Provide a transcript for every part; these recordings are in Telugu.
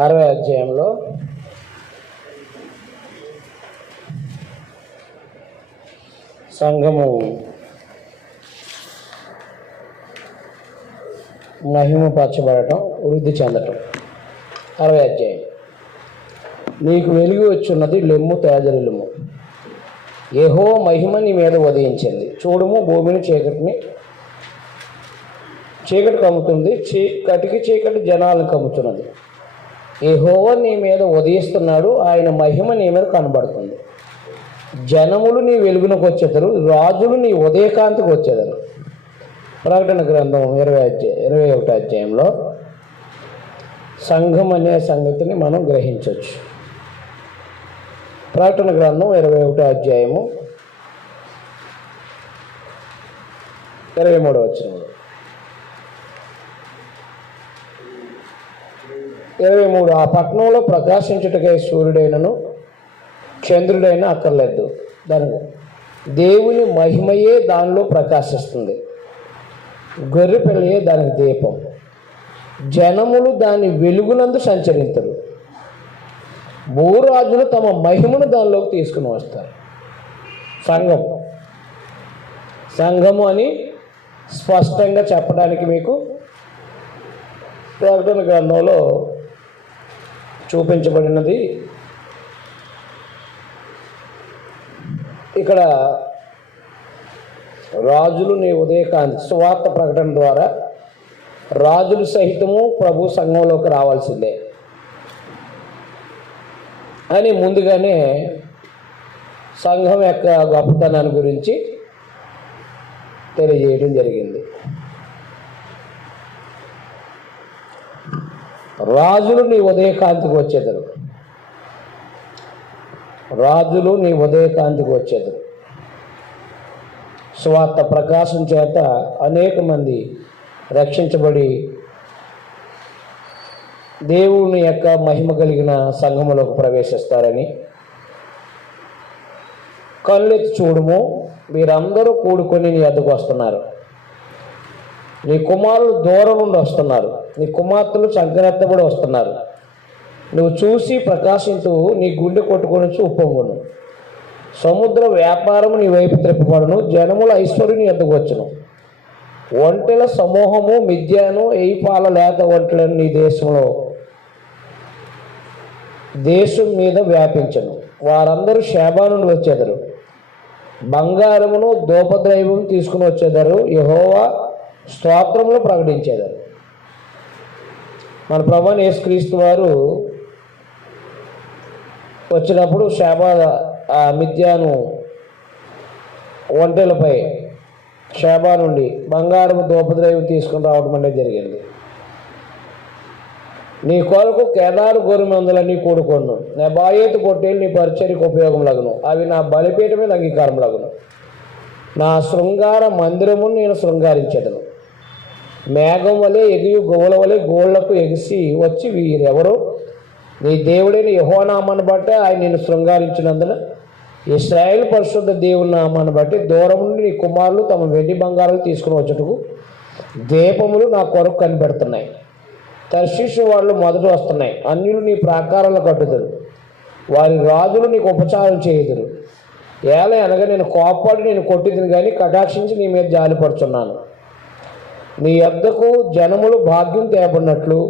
6వ అధ్యాయంలో సంఘము మహిమపరచబడటం, వృద్ధి చెందటం. 6వ అధ్యాయం. నీకు వెలుగు వచ్చున్నది, లెమ్ము తేజరిల్లుము, యెహోవా మహిమ నీ మీద ఉదయించింది. చూడుము, భూమిని చీకటి కమ్ముతుంది, చీకటి జనాలను కమ్ముతున్నది. యెహోవా నీ మీద ఉదయిస్తున్నాడు, ఆయన మహిమ నీ మీద కనబడుతుంది. జనములు నీ వెలుగునకు వచ్చేదరు, రాజులు నీ ఉదయకాంతికి వచ్చేదరు. ప్రకటన గ్రంథం 21వ అధ్యాయంలో సంఘం అనే సంగతిని మనం గ్రహించవచ్చు. ప్రకటన గ్రంథం 21వ అధ్యాయము 23వ వచనం. 23. ఆ పట్టణంలో ప్రకాశించుటకై సూర్యుడైనను చంద్రుడైనా అక్కర్లేదు, దాని దేవుని మహిమయే దానిలో ప్రకాశిస్తుంది, గొర్రె పిల్లయే దానికి దీపం. జనములు దాని వెలుగునందు సంచరించరు, భూరాజులు తమ మహిమను దానిలోకి తీసుకుని వస్తారు. సంఘము అని స్పష్టంగా చెప్పడానికి మీకు ప్రకటన గ్రంథంలో చూపించబడినది. ఇక్కడ రాజులు నీ ఉదయకాంతి సువార్త ప్రకటన ద్వారా రాజులు సహితము ప్రభు సంఘంలోకి రావాల్సిందే అని ముందుగానే సంఘం యొక్క గొప్పతనాన్ని గురించి తెలియజేయడం జరిగింది. రాజులు నీ ఉదయకాంతికి వచ్చేదరు, రాజులు నీ ఉదయకాంతికి వచ్చేదరు. సువార్త ప్రకాశం చేత అనేక మంది రక్షించబడి దేవుని యొక్క మహిమ కలిగిన సంఘములోకి ప్రవేశిస్తారని. కళ్ళెత్తి చూడుము, మీరందరూ కూడుకొని నీ వద్దకు వస్తున్నారు, నీ కుమారులు దూరం నుండి వస్తున్నారు, నీ కుమార్తెలు సంకరెత్తబడి వస్తున్నారు. నువ్వు చూసి ప్రకాశించు, నీ గుండె కొట్టుకొని ఉప్పొంగును. సముద్ర వ్యాపారము నీ వైపు త్రిప్పబడును, జనముల ఐశ్వర్యం నీ వద్దకు వచ్చును. ఒంటెల సమూహము మిద్యాను ఎయిపాల లేత ఒంటెలను నీ దేశం మీద వ్యాపించను. వారందరూ షేబా నుండి వచ్చేదరు, బంగారమును ధూపద్రవ్యము తీసుకుని వచ్చేదారు, యెహోవా స్తోత్రములు ప్రకటించేదారు. మన ప్రభువైన యేసుక్రీస్తు వారు వచ్చినప్పుడు షేబా మిద్యాను ఒంటెలపై షేబా నుండి బంగారము ధూపద్రవ్యం తీసుకుని రావడం అనేది జరిగింది. నీ కొరకు కేదారు గొర్రెమందలన్నీ కూడుకొను, నెబాయేతు పొట్టేలు నీ పరిచర్యకు ఉపయోగం లగును, అవి నా బలిపీఠ మీద అంగీకారం లగును. నా శృంగార మందిరమును నేను శృంగారించెదను. మేఘం వలె ఎగియు గోవుల వలె గోళ్లకు ఎగిసి వచ్చి వీరెవరు? నీ దేవుడైన యెహోవా నామాన్ని బట్టి ఆయన నేను శృంగారించినందున ఇశ్రాయేలు పరిశుద్ధ దేవుని నామాన్ని బట్టి దూరం నుండి నీ కుమారులు తమ వెండి బంగారాలు తీసుకుని వచ్చుటకు దీపములు నా కొరకు కనిపెడుతున్నాయి. తర్షీషు వాళ్ళు మొదట వస్తున్నాయి, అన్యులు నీ ప్రాకారాలను కట్టుదురు, వారి రాజులు నీకు ఉపచారం చేయుదురు. ఏలే అనగా నేను కోపాడి నేను కొట్టిదిని కానీ కటాక్షించి నీ మీద జాలిపడుచున్నాను. నీ యొద్దకు జనములు భాగ్యం తేబడినట్లు,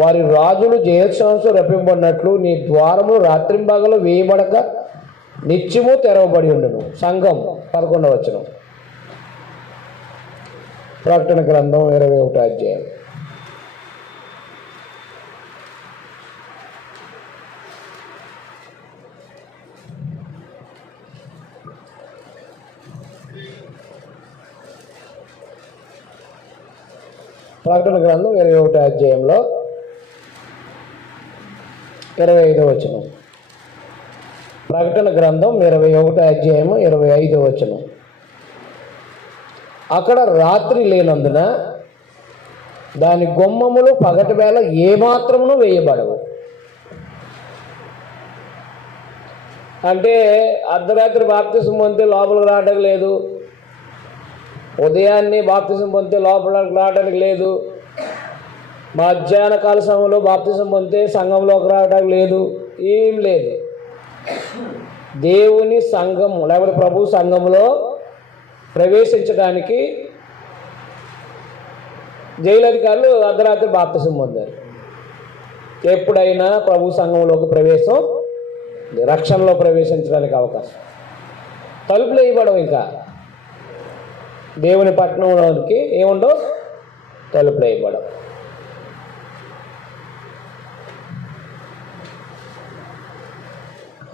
వారి రాజులు జయోత్సవంతో రప్పింపడినట్లు నీ ద్వారములు రాత్రింబాగలో వేయబడక నిత్యము తెరవబడి ఉండును. సంఘం 11వ వచనం. ప్రకటన గ్రంథం 21వ అధ్యాయం. ప్రకటన గ్రంథం 21వ అధ్యాయంలో 25వ వచనం. ప్రకటన గ్రంథం 21వ అధ్యాయము 25వ వచనం. అక్కడ రాత్రి లేనందున దాని గుమ్మములు పగటి వేళ ఏమాత్రమును వేయబడవు. అంటే అర్ధరాత్రి బాప్తిసం పొందితే లోపలికి రావడానికి లేదు, ఉదయాన్నే బాప్తిసం పొందితే లోపలికి రావడానికి లేదు, మధ్యాహ్న కాల సమయంలో బాప్తిసం పొందితే సంఘంలోకి రావడం లేదు, ఏం లేదు. దేవుని సంఘం లేకపోతే ప్రభు సంఘంలో ప్రవేశించడానికి జైలు అధికారులు అర్ధరాత్రి బాప్తిసం పొందారు. ఎప్పుడైనా ప్రభు సంఘంలోకి ప్రవేశం, రక్షణలో ప్రవేశించడానికి అవకాశం. తలుపులు వేయబడవు. ఇంకా దేవుని పట్టణంలోనికి ఏముండవు, తలుపులు వేయబడవు.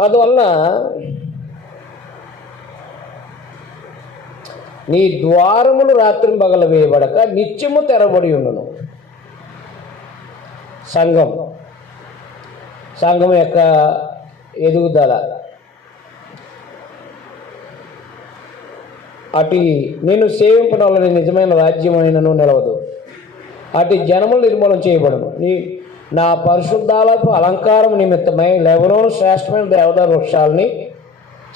అందువలన నీ ద్వారములు రాత్రి పగలు వేయబడక నిత్యము తెరబడి ఉండును. సంఘం యొక్క ఎదుగుదల అటు నేను సేవింపడం నిజమైన రాజ్యమైనను నిలవదు, అటు జనములు నిర్మూలన చేయబడను. నా పరిశుద్ధాలకు అలంకారం నిమిత్తమై లెబనోను శ్రేష్టమైన దేవదార వృక్షాలని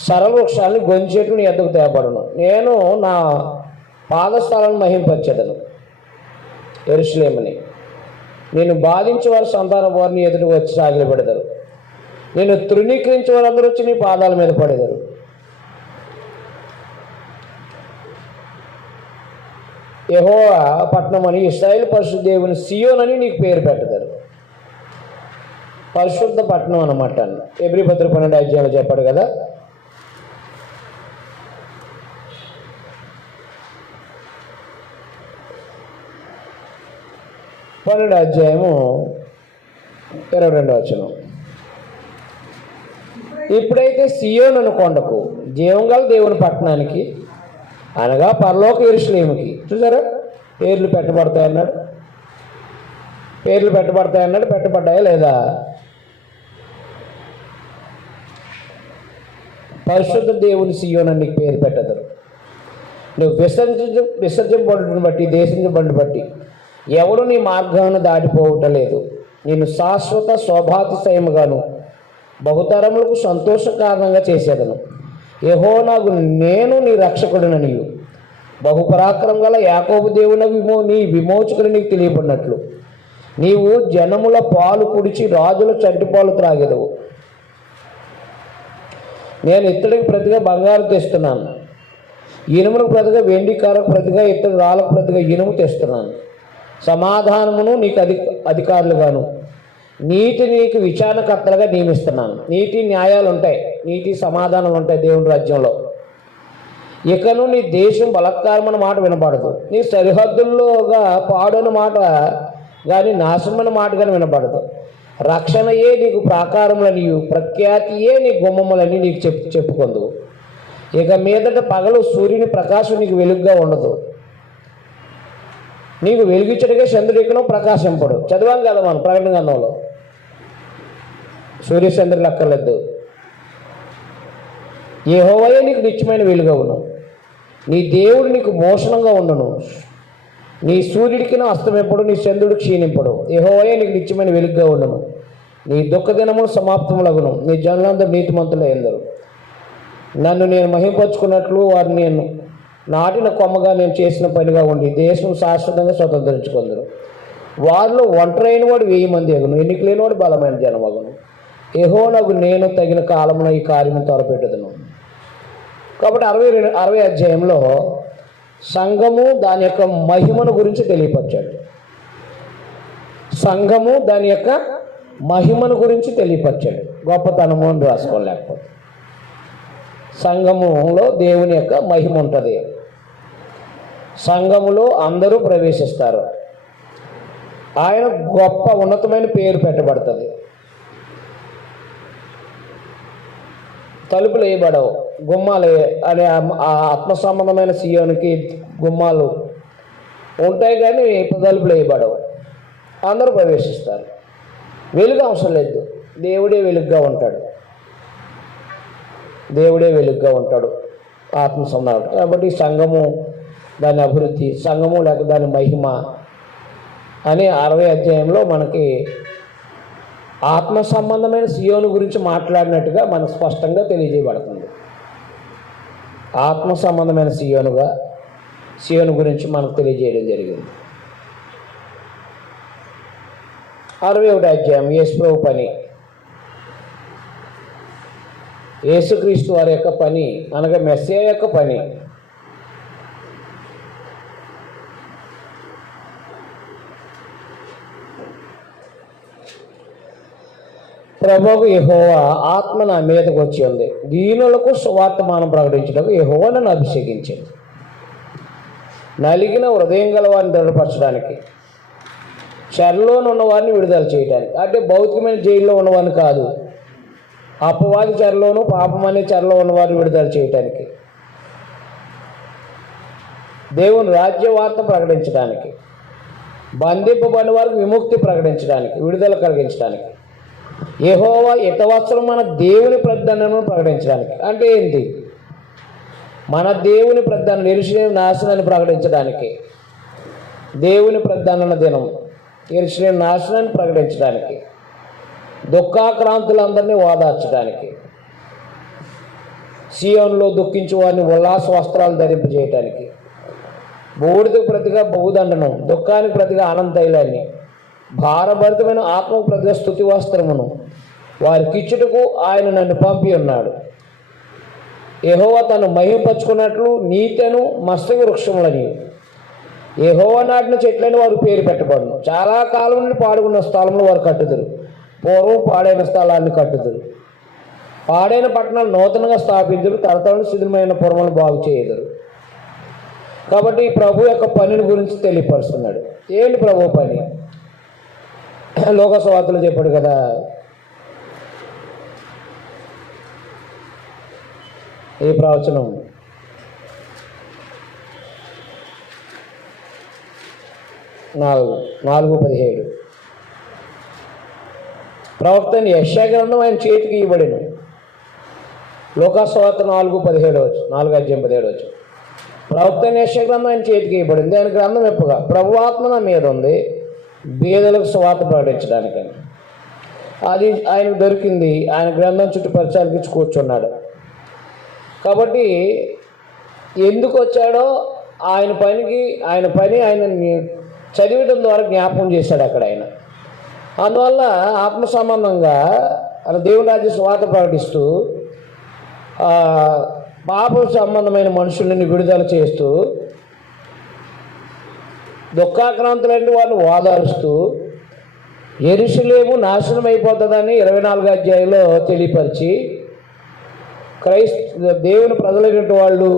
సరళ వృక్షాలని గొంచెట్టు నీ ఎద్దకు తేబడను. నేను నా పాదస్థాలను మహింపరచెదను. యెరూషలేముని నేను బాధించే వారి సంతానం వారిని ఎదురు వచ్చి సాగిలబెడతారు. నేను తృణీకరించే వారందరూ వచ్చి నీ పాదాల మీద పడేదారు. యెహోవా పట్టణం అని, ఇశ్రాయేలు పరిశుద్ధ దేవుని సియోన్ అని నీకు పేరు పెట్టతారు. పరిశుద్ధ పట్టణం అన్నమాట. ఎబ్రీ పత్రిక 12వ అధ్యాయంలో చెప్పాడు కదా. పన్నెండవ అధ్యాయము 22వ వచనం. ఇప్పుడైతే సియోను అను కొండకు, జీవంగల దేవుని పట్టణానికి అనగా పరలోక యెరూషలేముకి, చూసారా, పేర్లు పెట్టబడతాయన్నాడు. పెట్టబడ్డాయా లేదా? పరిశుద్ధ దేవుని సియోను నీకు పేరు పెట్టదరు. నువ్వు విసర్జింపబడుని బట్టి, దేశించబడిని బట్టి ఎవడు నీ మార్గాన్ని దాటిపోవటలేదు. నేను శాశ్వత శోభాతిశయముగాను బహుతరములకు సంతోష కారణంగా చేసేదను. యెహోవానగు నేను నీ రక్షకుడిననియు బహుపరాక్రమం గల యాకోబు దేవుని నీ విమోచకుడు నీకు తెలియబడినట్లు నీవు జనముల పాలు కుడిచి రాజుల చంటి పాలు త్రాగెదవు. నేను ఇత్తడికి ప్రతిగా బంగారు తెస్తున్నాను, ఇనుములకు ప్రతిగా వెండి కారకు ప్రతిగా ఇత్తడి రాళ్ళకు ప్రతిగా ఇనుము తెస్తున్నాను. సమాధానమును నీకు అధికారులుగాను నీతి నీకు విచారణకర్తలుగా నియమిస్తున్నాను. నీతి న్యాయాలు ఉంటాయి, నీతి సమాధానాలు ఉంటాయి దేవుని రాజ్యంలో. ఇకను నీ దేశం బలత్కారమైన మాట వినబడదు, నీ సరిహద్దుల్లోగా పాడని మాట కానీ నాశనమైన మాట కానీ వినబడదు. రక్షణయే నీకు ప్రాకారములనియు ప్రఖ్యాతియే నీ గుమ్మములని నీకు చెప్పుకుందు. ఇక మీదట పగలు సూర్యుని ప్రకాశం నీకు వెలుగుగా ఉండదు. నీకు వెలుగిచ్చటగా చంద్రుడికను ప్రకాశింపడు. చదివాం కదా మనం ప్రకటన గ్రంథంలో, సూర్యచంద్రులు అక్కర్లేదు. యెహోవాయే నీకు నిత్యమైన వెలుగవును, నీ దేవుడు నీకు భూషణంగా ఉండును. నీ సూర్యుడికిన అస్తమింపడు, నీ చంద్రుడు క్షీణింపడు. యెహోవాయే నీకు నిత్యమైన వెలుగుగా ఉండును. నీ దుఃఖ దినములు సమాప్తములగును, నీ జనులందరూ నీతిమంతులు అయ్యిందరు. నన్ను నేను మహింపరుచుకున్నట్లు వారు నేను నాటిన కొమ్మగా నేను చేసిన పనిగా ఉండి దేశం శాశ్వతంగా స్వతంత్రించుకుందరు. వారిలో ఒంటరైన వాడు 1000 మంది అగును, ఎన్నిక లేనివాడు బలమైన జనమగును. యెహోవానగు నేను తగిన కాలమున ఈ కార్యము త్వరపెట్టుదును. కాబట్టి 60వ అధ్యాయంలో సంఘము దాని యొక్క మహిమను గురించి తెలియపరిచాడు. సంఘము దాని యొక్క మహిమను గురించి తెలియపరిచాడు. గొప్పతనము అని రాసుకోలేకపోతే సంఘములో దేవుని యొక్క మహిమ ఉంటుంది. సంఘములో అందరూ ప్రవేశిస్తారు. ఆయన గొప్ప ఉన్నతమైన పేరు పెట్టబడుతుంది. తలుపులు వేయబడవు, గుమ్మాలు అనే ఆత్మ సంబంధమైన సియోనికి గుమ్మాలు ఉంటాయి కానీ తలుపులు వేయబడవు. అందరూ ప్రవేశిస్తారు. వెలుగు అవసరం లేదు, దేవుడే వెలుగుగా ఉంటాడు. దేవుడే వెలుగుగా ఉంటాడు, ఆత్మ సంబంధం. కాబట్టి సంఘము దాని అభివృద్ధి, సంఘము లేక దాని మహిమ అని 60వ అధ్యాయంలో మనకి ఆత్మ సంబంధమైన సియోను గురించి మాట్లాడినట్టుగా మనకు స్పష్టంగా తెలియజేయబడుతుంది. ఆత్మ సంబంధమైన సియోను గురించి మనకు తెలియజేయడం జరిగింది. 61వ అధ్యాయం యేసు ప్రభు పని. యేసుక్రీస్తు వారి యొక్క పని అనగా మెస్సియా యొక్క పని. ప్రభువు యెహోవా ఆత్మ నా మీదకు వచ్చి ఉంది, దీనులకు సువార్తమానం ప్రకటించడానికి యెహోవా నన్ను అభిషేకించింది, నలిగిన హృదయం గల వారిని దృఢపరచడానికి, చెరలోని ఉన్నవారిని విడుదల చేయడానికి. అంటే భౌతికమైన జైల్లో ఉన్నవారిని కాదు, అపవాది చెరలోను పాపం అనే చెరలో ఉన్నవారిని విడుదల చేయటానికి, దేవుని రాజ్య వార్త ప్రకటించడానికి, బంధింపబడిన వారికి విముక్తి ప్రకటించడానికి, విడుదల కలిగించడానికి, యెహోవా హితవత్సరం మన దేవుని ప్రతిదండనను ప్రకటించడానికి. అంటే ఏంటి? మన దేవుని ప్రతిదండన యెరూషలేము నాశనాన్ని ప్రకటించడానికి, దేవుని ప్రతిదండన దినం యెరూషలేము నాశనాన్ని ప్రకటించడానికి, దుఃఖాక్రాంతులందరినీ ఓదార్చడానికి, సీయోనులో దుఃఖించు వారిని ఉల్లాస వస్త్రాలు ధరింపజేయటానికి, బూడిదకు ప్రతిగా బహుదండనం, దుఃఖానికి ప్రతిగా ఆనంద తైలాన్ని, భారభరితమైన ఆత్మకు ప్రతిగా స్తుతి వస్త్రమును వారికి ఇచ్చుటకు ఆయన నన్ను పంపి ఉన్నాడు. యెహోవా తను మహిమపరుచుకున్నట్లు నీతెను మస్తక వృక్షములని, యెహోవా నాటిన చెట్లని వారు పేరు పెట్టబడును. చాలా కాలం నుండి పాడుకున్న స్థలంలో వారు కట్టుదురు, పూర్వం పాడైన స్థలాన్ని కట్టుదురు. పాడైన పట్టణాలు నూతనంగా స్థాపించురు, తరతరం శిథిలమైన పురములను బాగు చేయదురు. కాబట్టి ప్రభు యొక్క పనిని గురించి తెలియపరుస్తున్నాడు. ఏంటి ప్రభు పని? లోకసువార్తలో చెప్పాడు కదా, ఈ ప్రవచనం 4:17 ప్రవక్త యెషయా గ్రంథం ఆయన చేతికి ఇవ్వబడిన. లోకసువార్త 4:17 ప్రవక్త యెషయా గ్రంథం ఆయన చేతికి ఇవ్వబడింది. ఆయన గ్రంథం ఎప్పుగా ప్రభు ఆత్మ నా మీద ఉంది, బీదలకు సువార్త ప్రకటించడానికని. అది ఆయనకు దొరికింది. ఆయన గ్రంథం చుట్టూ పరిచయాలకిచ్చి కూర్చున్నాడు. కాబట్టి ఎందుకు వచ్చాడో ఆయన పని ఆయన చదివడం ద్వారా జ్ఞాపకం చేశాడు అక్కడ ఆయన. అందువల్ల ఆత్మ సంబంధంగా దేవుని రాజ్య సువార్త ప్రకటిస్తూ పాప సంబంధమైన మనుషులని విడుదల చేస్తూ దుఃఖాక్రాంతులైన వారిని ఓదారుస్తూ యెరూషలేము నాశనం అయిపోతుందని 24వ అధ్యాయంలో తెలియపరిచి దేవుని ప్రజలైనటువంటి వాళ్ళు,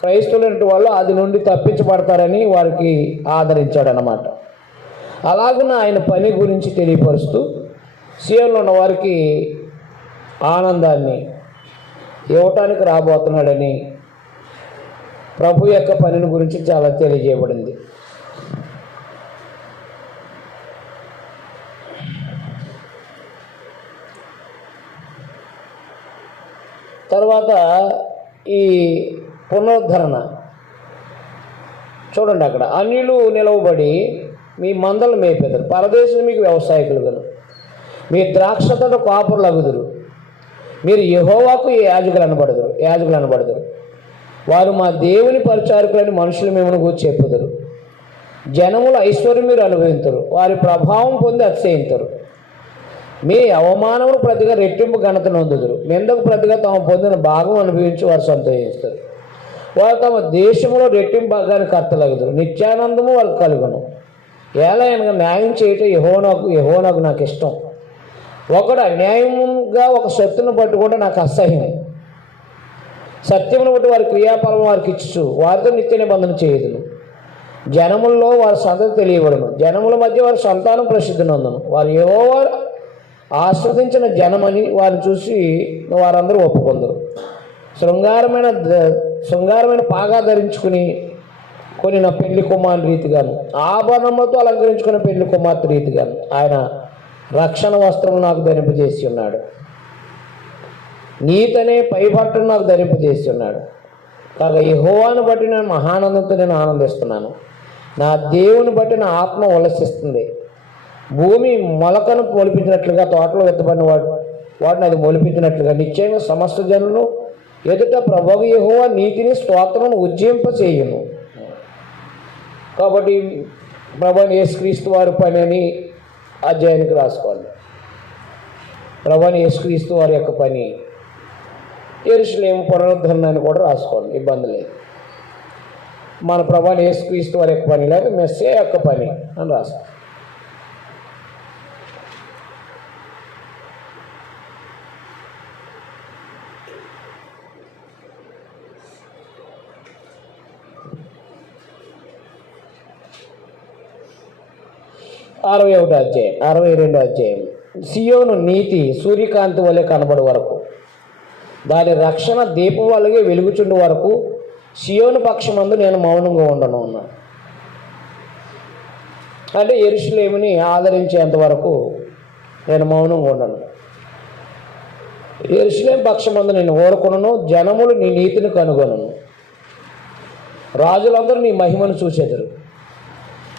క్రైస్తవులైనటువంటి వాళ్ళు అది నుండి తప్పించబడతారని వారికి ఆదరించాడనమాట. అలాగున ఆయన పని గురించి తెలియపరుస్తూ సీయోనులో ఉన్న వారికి ఆనందాన్ని ఇవ్వటానికి రాబోతున్నాడని ప్రభు యొక్క పనిని గురించి చాలా తెలియజేయబడింది. తర్వాత ఈ పునరుద్ధరణ చూడండి. అక్కడ అన్యులు నిలవబడి మీ మందలు మేపెదరు, పరదేశులు మీకు వ్యవసాయకులుగాను, మీ ద్రాక్ష తోట కాపురులు అగుదురు, మీరు యెహోవాకు యాజకులు అనబడదురు. వారు మా దేవుని పరిచారకులని మనుషులు మిమ్మల్ని గురించి చెప్పుదురు. జనముల ఐశ్వర్యం మీరు అనుభవించరు, వారి ప్రభావం పొంది అతిశయించరు. మీ అవమానమును ప్రతిగా రెట్టింపు ఘనత నొందుదురు, నిందకు ప్రతిగా తాము పొందిన భాగం అనుభవించి వారు సంతోషిస్తారు. వారు తమ దేశంలో రెట్టింపు భాగాన్ని కర్తలగుదురు, నిత్యానందము వారికి కలుగును. ఎలా అనగా న్యాయం చేయటం యెహోవాకు నాకు ఇష్టం. ఒకడు అన్యాయంగా ఒక శత్రును పట్టుకుంటే నాకు అసహ్యం. సత్యమును బట్టి వారి క్రియాఫలం వారికి ఇచ్చు వారితో నిత్య నిబంధన చేయదును. జనముల్లో వారి సంతతి తెలియబడును, జనముల మధ్య వారి సంతానం ప్రసిద్ధి నందును. వారు యెహోవా ఆస్వాదించిన జనమని వారిని చూసి వారందరూ ఒప్పుకొందరు. శృంగారమైన పాగా ధరించుకుని కొనిన పెళ్లి కుమారుని రీతిగాను, ఆభరణములతో అలంకరించుకున్న పెళ్లి కుమార్తె రీతిగాను ఆయన రక్షణ వస్త్రము నాకు ధరింపజేసి ఉన్నాడు. నీతనే పైబట్టను నాకు ధరింపజేసి ఉన్నాడు. కాగా యెహోవాను బట్టి నేను మహానందంతో నేను ఆనందిస్తున్నాను. నా దేవుని బట్టి నా ఆత్మ ఉల్లసిస్తుంది. భూమి మొలకను మొలిపించినట్లుగా, తోటలో ఎత్తబడిన వాటిని అది మొలిపించినట్లుగా నిశ్చయంగా సమస్త జనులు ఎదుట ప్రభువు యెహోవా నీతిని స్తోత్రమును ఉజ్జింపచేయును. కాబట్టి ప్రభువైన యేసుక్రీస్తు వారి పని అని అధ్యాయానికి రాసుకోండి. ప్రభువైన యేసుక్రీస్తు వారి యొక్క పని, యెరూషలేము పునరుద్ధరణ అని కూడా రాసుకోండి, ఇబ్బంది లేదు. మన ప్రభువైన యేసుక్రీస్తు వారి యొక్క పని లేక మెస్సీయా యొక్క పని అని రాసుకోండి. అరవై 62 అధ్యాయం. సియోను నీతి సూర్యకాంతి వలె కనబడే వరకు, దాని రక్షణ దీపం వలగే వెలుగుచుండు వరకు సియోను పక్షమందు నేను మౌనంగా ఉండను అన్నాను. అంటే యెరూషలేముని ఆదరించేంత వరకు నేను మౌనంగా ఉండను. యెరూషలేము పక్షమందు నేను ఊరకొనను. జనములు నీ నీతిని కనుగొనను. రాజులందరూ నీ మహిమను చూచెదరు.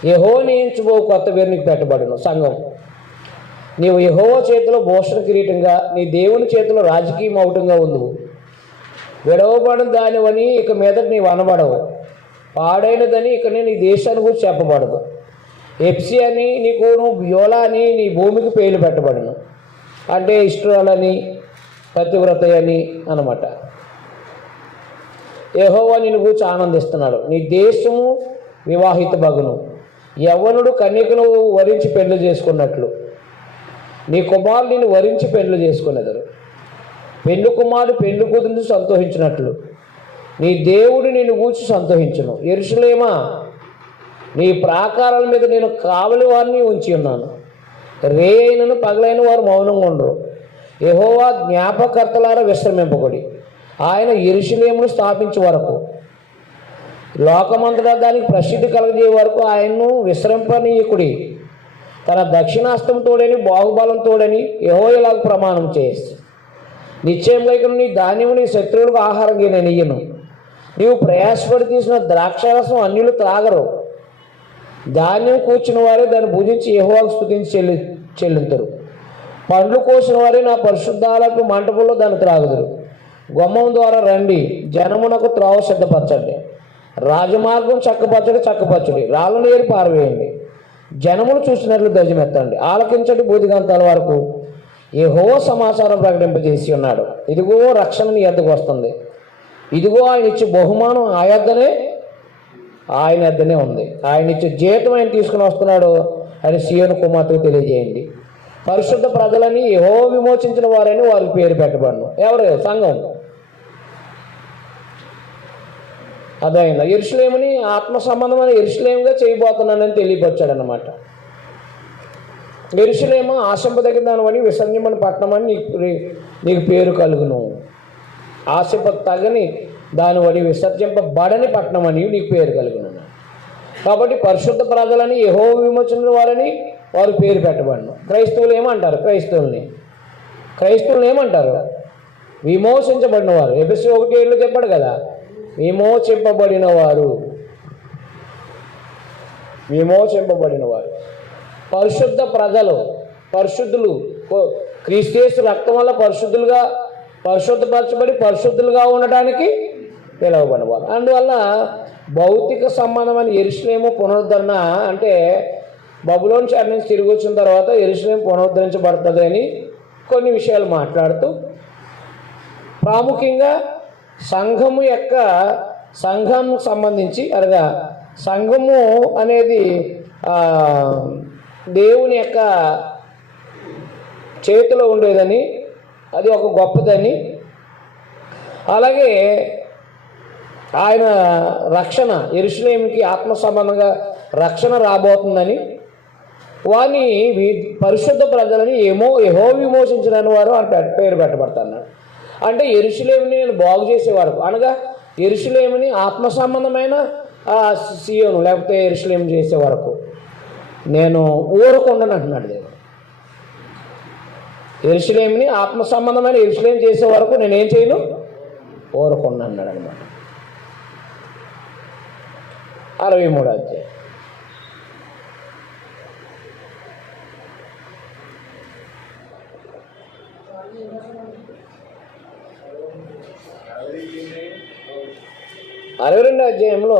యెహోవా నియమించుబో కొత్త పేరు నీకు పెట్టబడును. సంఘం, నీవు యెహోవా చేతిలో భూషణ కిరీటంగా, నీ దేవుని చేతిలో రాజకీయ మౌటంగా ఉందువు. విడవబడిన దానివని ఇక మీద నీవు అనబడవు. పాడైనదని ఇక నీ దేశాన్ని గురించి చెప్పబడదు. ఎప్సి అని నీకును, బ్యోలా అని నీ భూమికి పేర్లు పెట్టబడును. అంటే ఇష్టురాలని, పతివ్రత అని అన్నమాట. యెహోవా నిన్ను గురించి ఆనందిస్తున్నాడు. నీ దేశము వివాహిత బగును. యవ్వనుడు కన్యకను వరించి పెళ్లి చేసుకున్నట్లు నీ కుమారులు నిన్ను వరించి పెళ్లి చేసుకునేదారు. పెళ్లి కుమారుడు పెళ్లి కూతురు సంతోషించినట్లు నీ దేవుడు నిన్ను గూర్చి సంతోషించును. యెరూషలేమా, నీ ప్రాకారాల మీద నేను కావలి వారిని ఉంచి ఉన్నాను. రే అయినను పగలైన వారు మౌనంగా ఉండరు. యెహోవా జ్ఞాపకర్తలారా విశ్రమింపబడి, ఆయన యెరూషలేమును స్థాపించే వరకు, లోకమంతటా దానికి ప్రసిద్ధి కలగజేయ వరకు ఆయన్ను విశ్రమింపనీయకుడి. తన దక్షిణాస్తం తోడని, బాహుబలం తోడని యెహోవాకు ప్రమాణం చేసి, నిశ్చయంగా నీ ధాన్యము నీ శత్రువులకు ఆహారంగా నేను ఇయ్యను. నీవు ప్రయాసపడి తీసిన ద్రాక్షారసం అన్యులు త్రాగరు. ధాన్యం కూర్చున్న వారే దాన్ని భుజించి యెహోవాకు స్తుతించి చెల్లింతురు. పండ్లు కోసిన వారే నా పరిశుద్ధాలకు మంటపంలో దాన్ని త్రాగుదురు. గుమ్మం ద్వారా రండి, జనమునకు త్రోవ సిద్ధపరచండి. రాజమార్గం చక్కపరచడి, రాళ్ళను ఏరి పారవేయండి. జనములు చూసినట్లు ధ్వజమెత్తండి. ఆలకించటి బూదిగంతాల వరకు యెహోవా సమాచారం ప్రకటింపజేసి ఉన్నాడు. ఇదిగో రక్షణ నీ యొద్దకు వస్తుంది. ఇదిగో ఆయన ఇచ్చే బహుమానం ఆయన యొద్దనే ఉంది. ఆయన ఇచ్చే జీతం ఆయన తీసుకుని వస్తున్నాడు అని సియోను కుమార్తెకు తెలియజేయండి. పరిశుద్ధ ప్రజలని యెహోవా విమోచించిన వారని వారికి పేరు పెట్టబడను. ఎవరు? సంఘం. అదైందా? యెరూషలేముని ఆత్మ సంబంధమైన యెరూషలేముగా చేయబోతున్నానని తెలియపరిచాడనమాట. యెరూషలేము ఆశింపదగిన దానివని విసర్జమని పట్టణమని నీకు పేరు కలుగును. ఆశింప తగని దానివని విసర్జింపబడని పట్టణమని నీకు పేరు కలుగును. కాబట్టి పరిశుద్ధ ప్రజలని యెహోవా విమోచించిన వారని వారు పేరు పెట్టబడను. క్రైస్తవులు ఏమంటారు? క్రైస్తవులు ఏమంటారు? విమోచించబడిన వారు. ఎఫెసీ 1:7 చెప్పాడు కదా, విమోచింపబడిన వారు. పరిశుద్ధ ప్రజలు, పరిశుద్ధులు, క్రీస్తు రక్తం వల్ల పరిశుద్ధపరచబడి పరిశుద్ధులుగా ఉండటానికి పిలువబడినవారు. అందువల్ల భౌతిక సంబంధమైన యెరూషలేము పునరుద్ధరణ అంటే బబులోను చెర నుంచి తిరిగి వచ్చిన తర్వాత యెరూషలేము పునరుద్ధరించబడుతుంది అని కొన్ని విషయాలు మాట్లాడుతూ, ప్రాముఖ్యంగా సంఘం సంబంధించి అనగా సంఘము అనేది దేవుని యొక్క చేతిలో ఉండేదని, అది ఒక గొప్పదని, అలాగే ఆయన రక్షణ యెరూషలేముకి ఆత్మ సంబంధంగా రక్షణ రాబోతుందని, వారిని పరిశుద్ధ ప్రజలని యెహోవా విమోచించడానికి వారు అని పేరు పెట్టబడతారు. అంటే యెరూషలేముని నేను బాగు చేసేవారు, అనగా యెరూషలేముని ఆత్మ సంబంధమైన సియోను లేకపోతే యెరూషలేము చేసే వరకు నేను ఊరకుండను అంటున్నాడు దేవుడు. యెరూషలేముని ఆత్మ సంబంధమైన యెరూషలేము చేసే వరకు నేనేం చేయను, ఊరకుండ అన్నాడు అనమాట. 63 అధ్యాయం. అధ్యాయంలో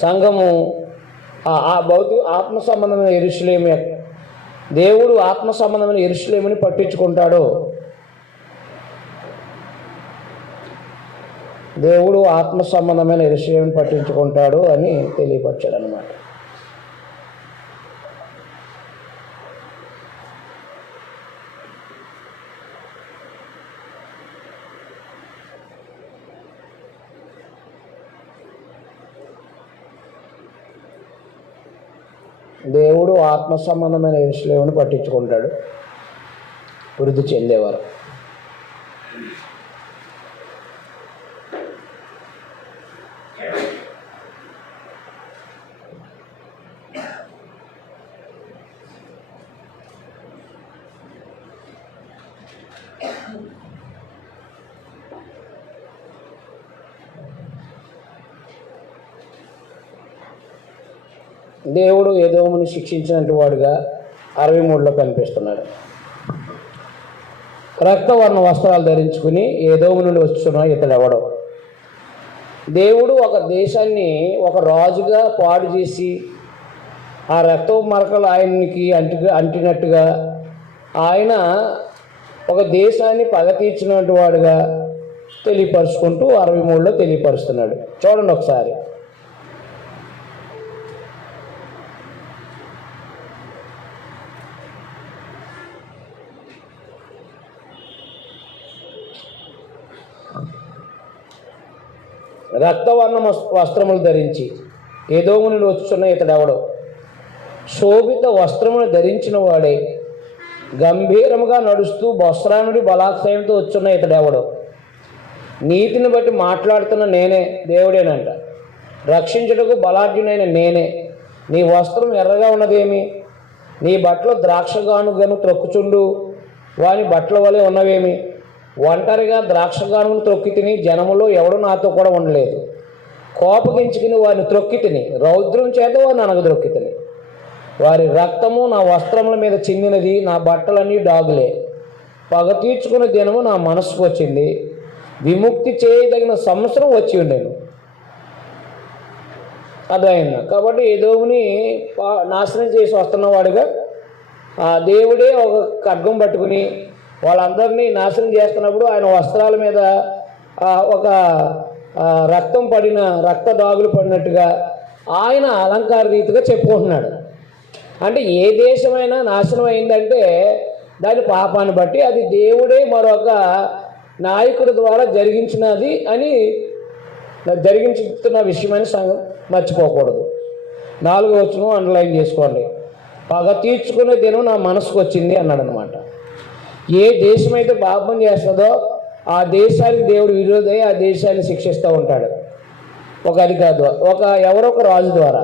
సంఘము ఆ భౌతిక ఆత్మ సంబంధమైన యెరూషలేము దేవుడు ఆత్మ సంబంధమైన యెరూషలేముని పట్టించుకుంటాడు. దేవుడు ఆత్మ సంబంధమైన యెరూషలేముని పట్టించుకుంటాడు అని తెలియపరిచాడు అన్నమాట. దేవుడు ఆత్మ సంబంధమైన యెరూషలేముని పట్టించుకుంటాడు వృద్ధి చెందేవారు. దేవుడు ఎదోమును శిక్షించినట్టు వాడుగా 63లో కనిపిస్తున్నాడు. రక్తవర్ణ వస్త్రాలు ధరించుకుని ఎదోము నుండి వస్తున్న ఇతడు ఎవడో. దేవుడు ఒక దేశాన్ని ఒక రాజుగా పాడు చేసి ఆ రక్త మరకలు ఆయనకి అంటినట్టుగా ఆయన ఒక దేశాన్ని పగ తీర్చినట్టు వాడుగా తెలియపరుచుకుంటూ 63లో తెలియపరుస్తున్నాడు. చూడండి ఒకసారి. రక్తవర్ణ వస్త్రములు ధరించి ఎదోము నుండి వచ్చున్న ఇతడెవడో. శోభిత వస్త్రమును ధరించిన వాడే గంభీరముగా నడుస్తూ బొస్రానుడి బలాత్సయంతో వచ్చున్న ఇతడెవడో. నీతిని బట్టి మాట్లాడుతున్న నేనే, దేవుడేనంట. రక్షించుటకు బలాఢ్యునైన నేనే. నీ వస్త్రం ఎర్రగా ఉన్నదేమి? నీ బట్టలు ద్రాక్షగానుగను త్రొక్కుచుండు వాని బట్టల వలె ఉన్నవేమి? ఒంటరిగా ద్రాక్షగానును త్రొక్కి తిని జనములో ఎవడు నాతో కూడా ఉండలేదు. కోపగించుకుని వారిని త్రొక్కి తిని రౌద్రం చేత వారిని అనగద్రొక్కి తిని. వారి రక్తము నా వస్త్రముల మీద చిందినది, నా బట్టలన్నీ డాగులే. పగ తీర్చుకునే దినము నా మనసుకు వచ్చింది, విముక్తి చేయదగిన సంవత్సరం వచ్చి ఉండేను. అదైంది. కాబట్టి ఎదోముని నాశనం చేసి వస్తున్నవాడుగా దేవుడే ఒక ఖడ్గం పట్టుకుని వాళ్ళందరినీ నాశనం చేస్తున్నప్పుడు ఆయన వస్త్రాల మీద ఒక రక్తం పడిన రక్త దాగులు పడినట్టుగా ఆయన అలంకార రీతిగా చెప్పుకుంటున్నాడు. అంటే ఏ దేశమైనా నాశనం అయిందంటే దాని పాపాన్ని బట్టి అది దేవుడే మరొక నాయకుడి ద్వారా జరిగించినది అని జరిగించుతున్న విషయమని మర్చిపోకూడదు. 4వ వచనం అండర్లైన్ చేసుకోండి. పగ తీర్చుకునే దినం నా మనసుకు వచ్చింది అన్నాడు అనమాట. ఏ దేశమైతే పాపం చేస్తుందో ఆ దేశానికి దేవుడు విరోధై ఆ దేశాన్ని శిక్షిస్తూ ఉంటాడు. ఒక అధికారి ఎవరో ఒక రాజు ద్వారా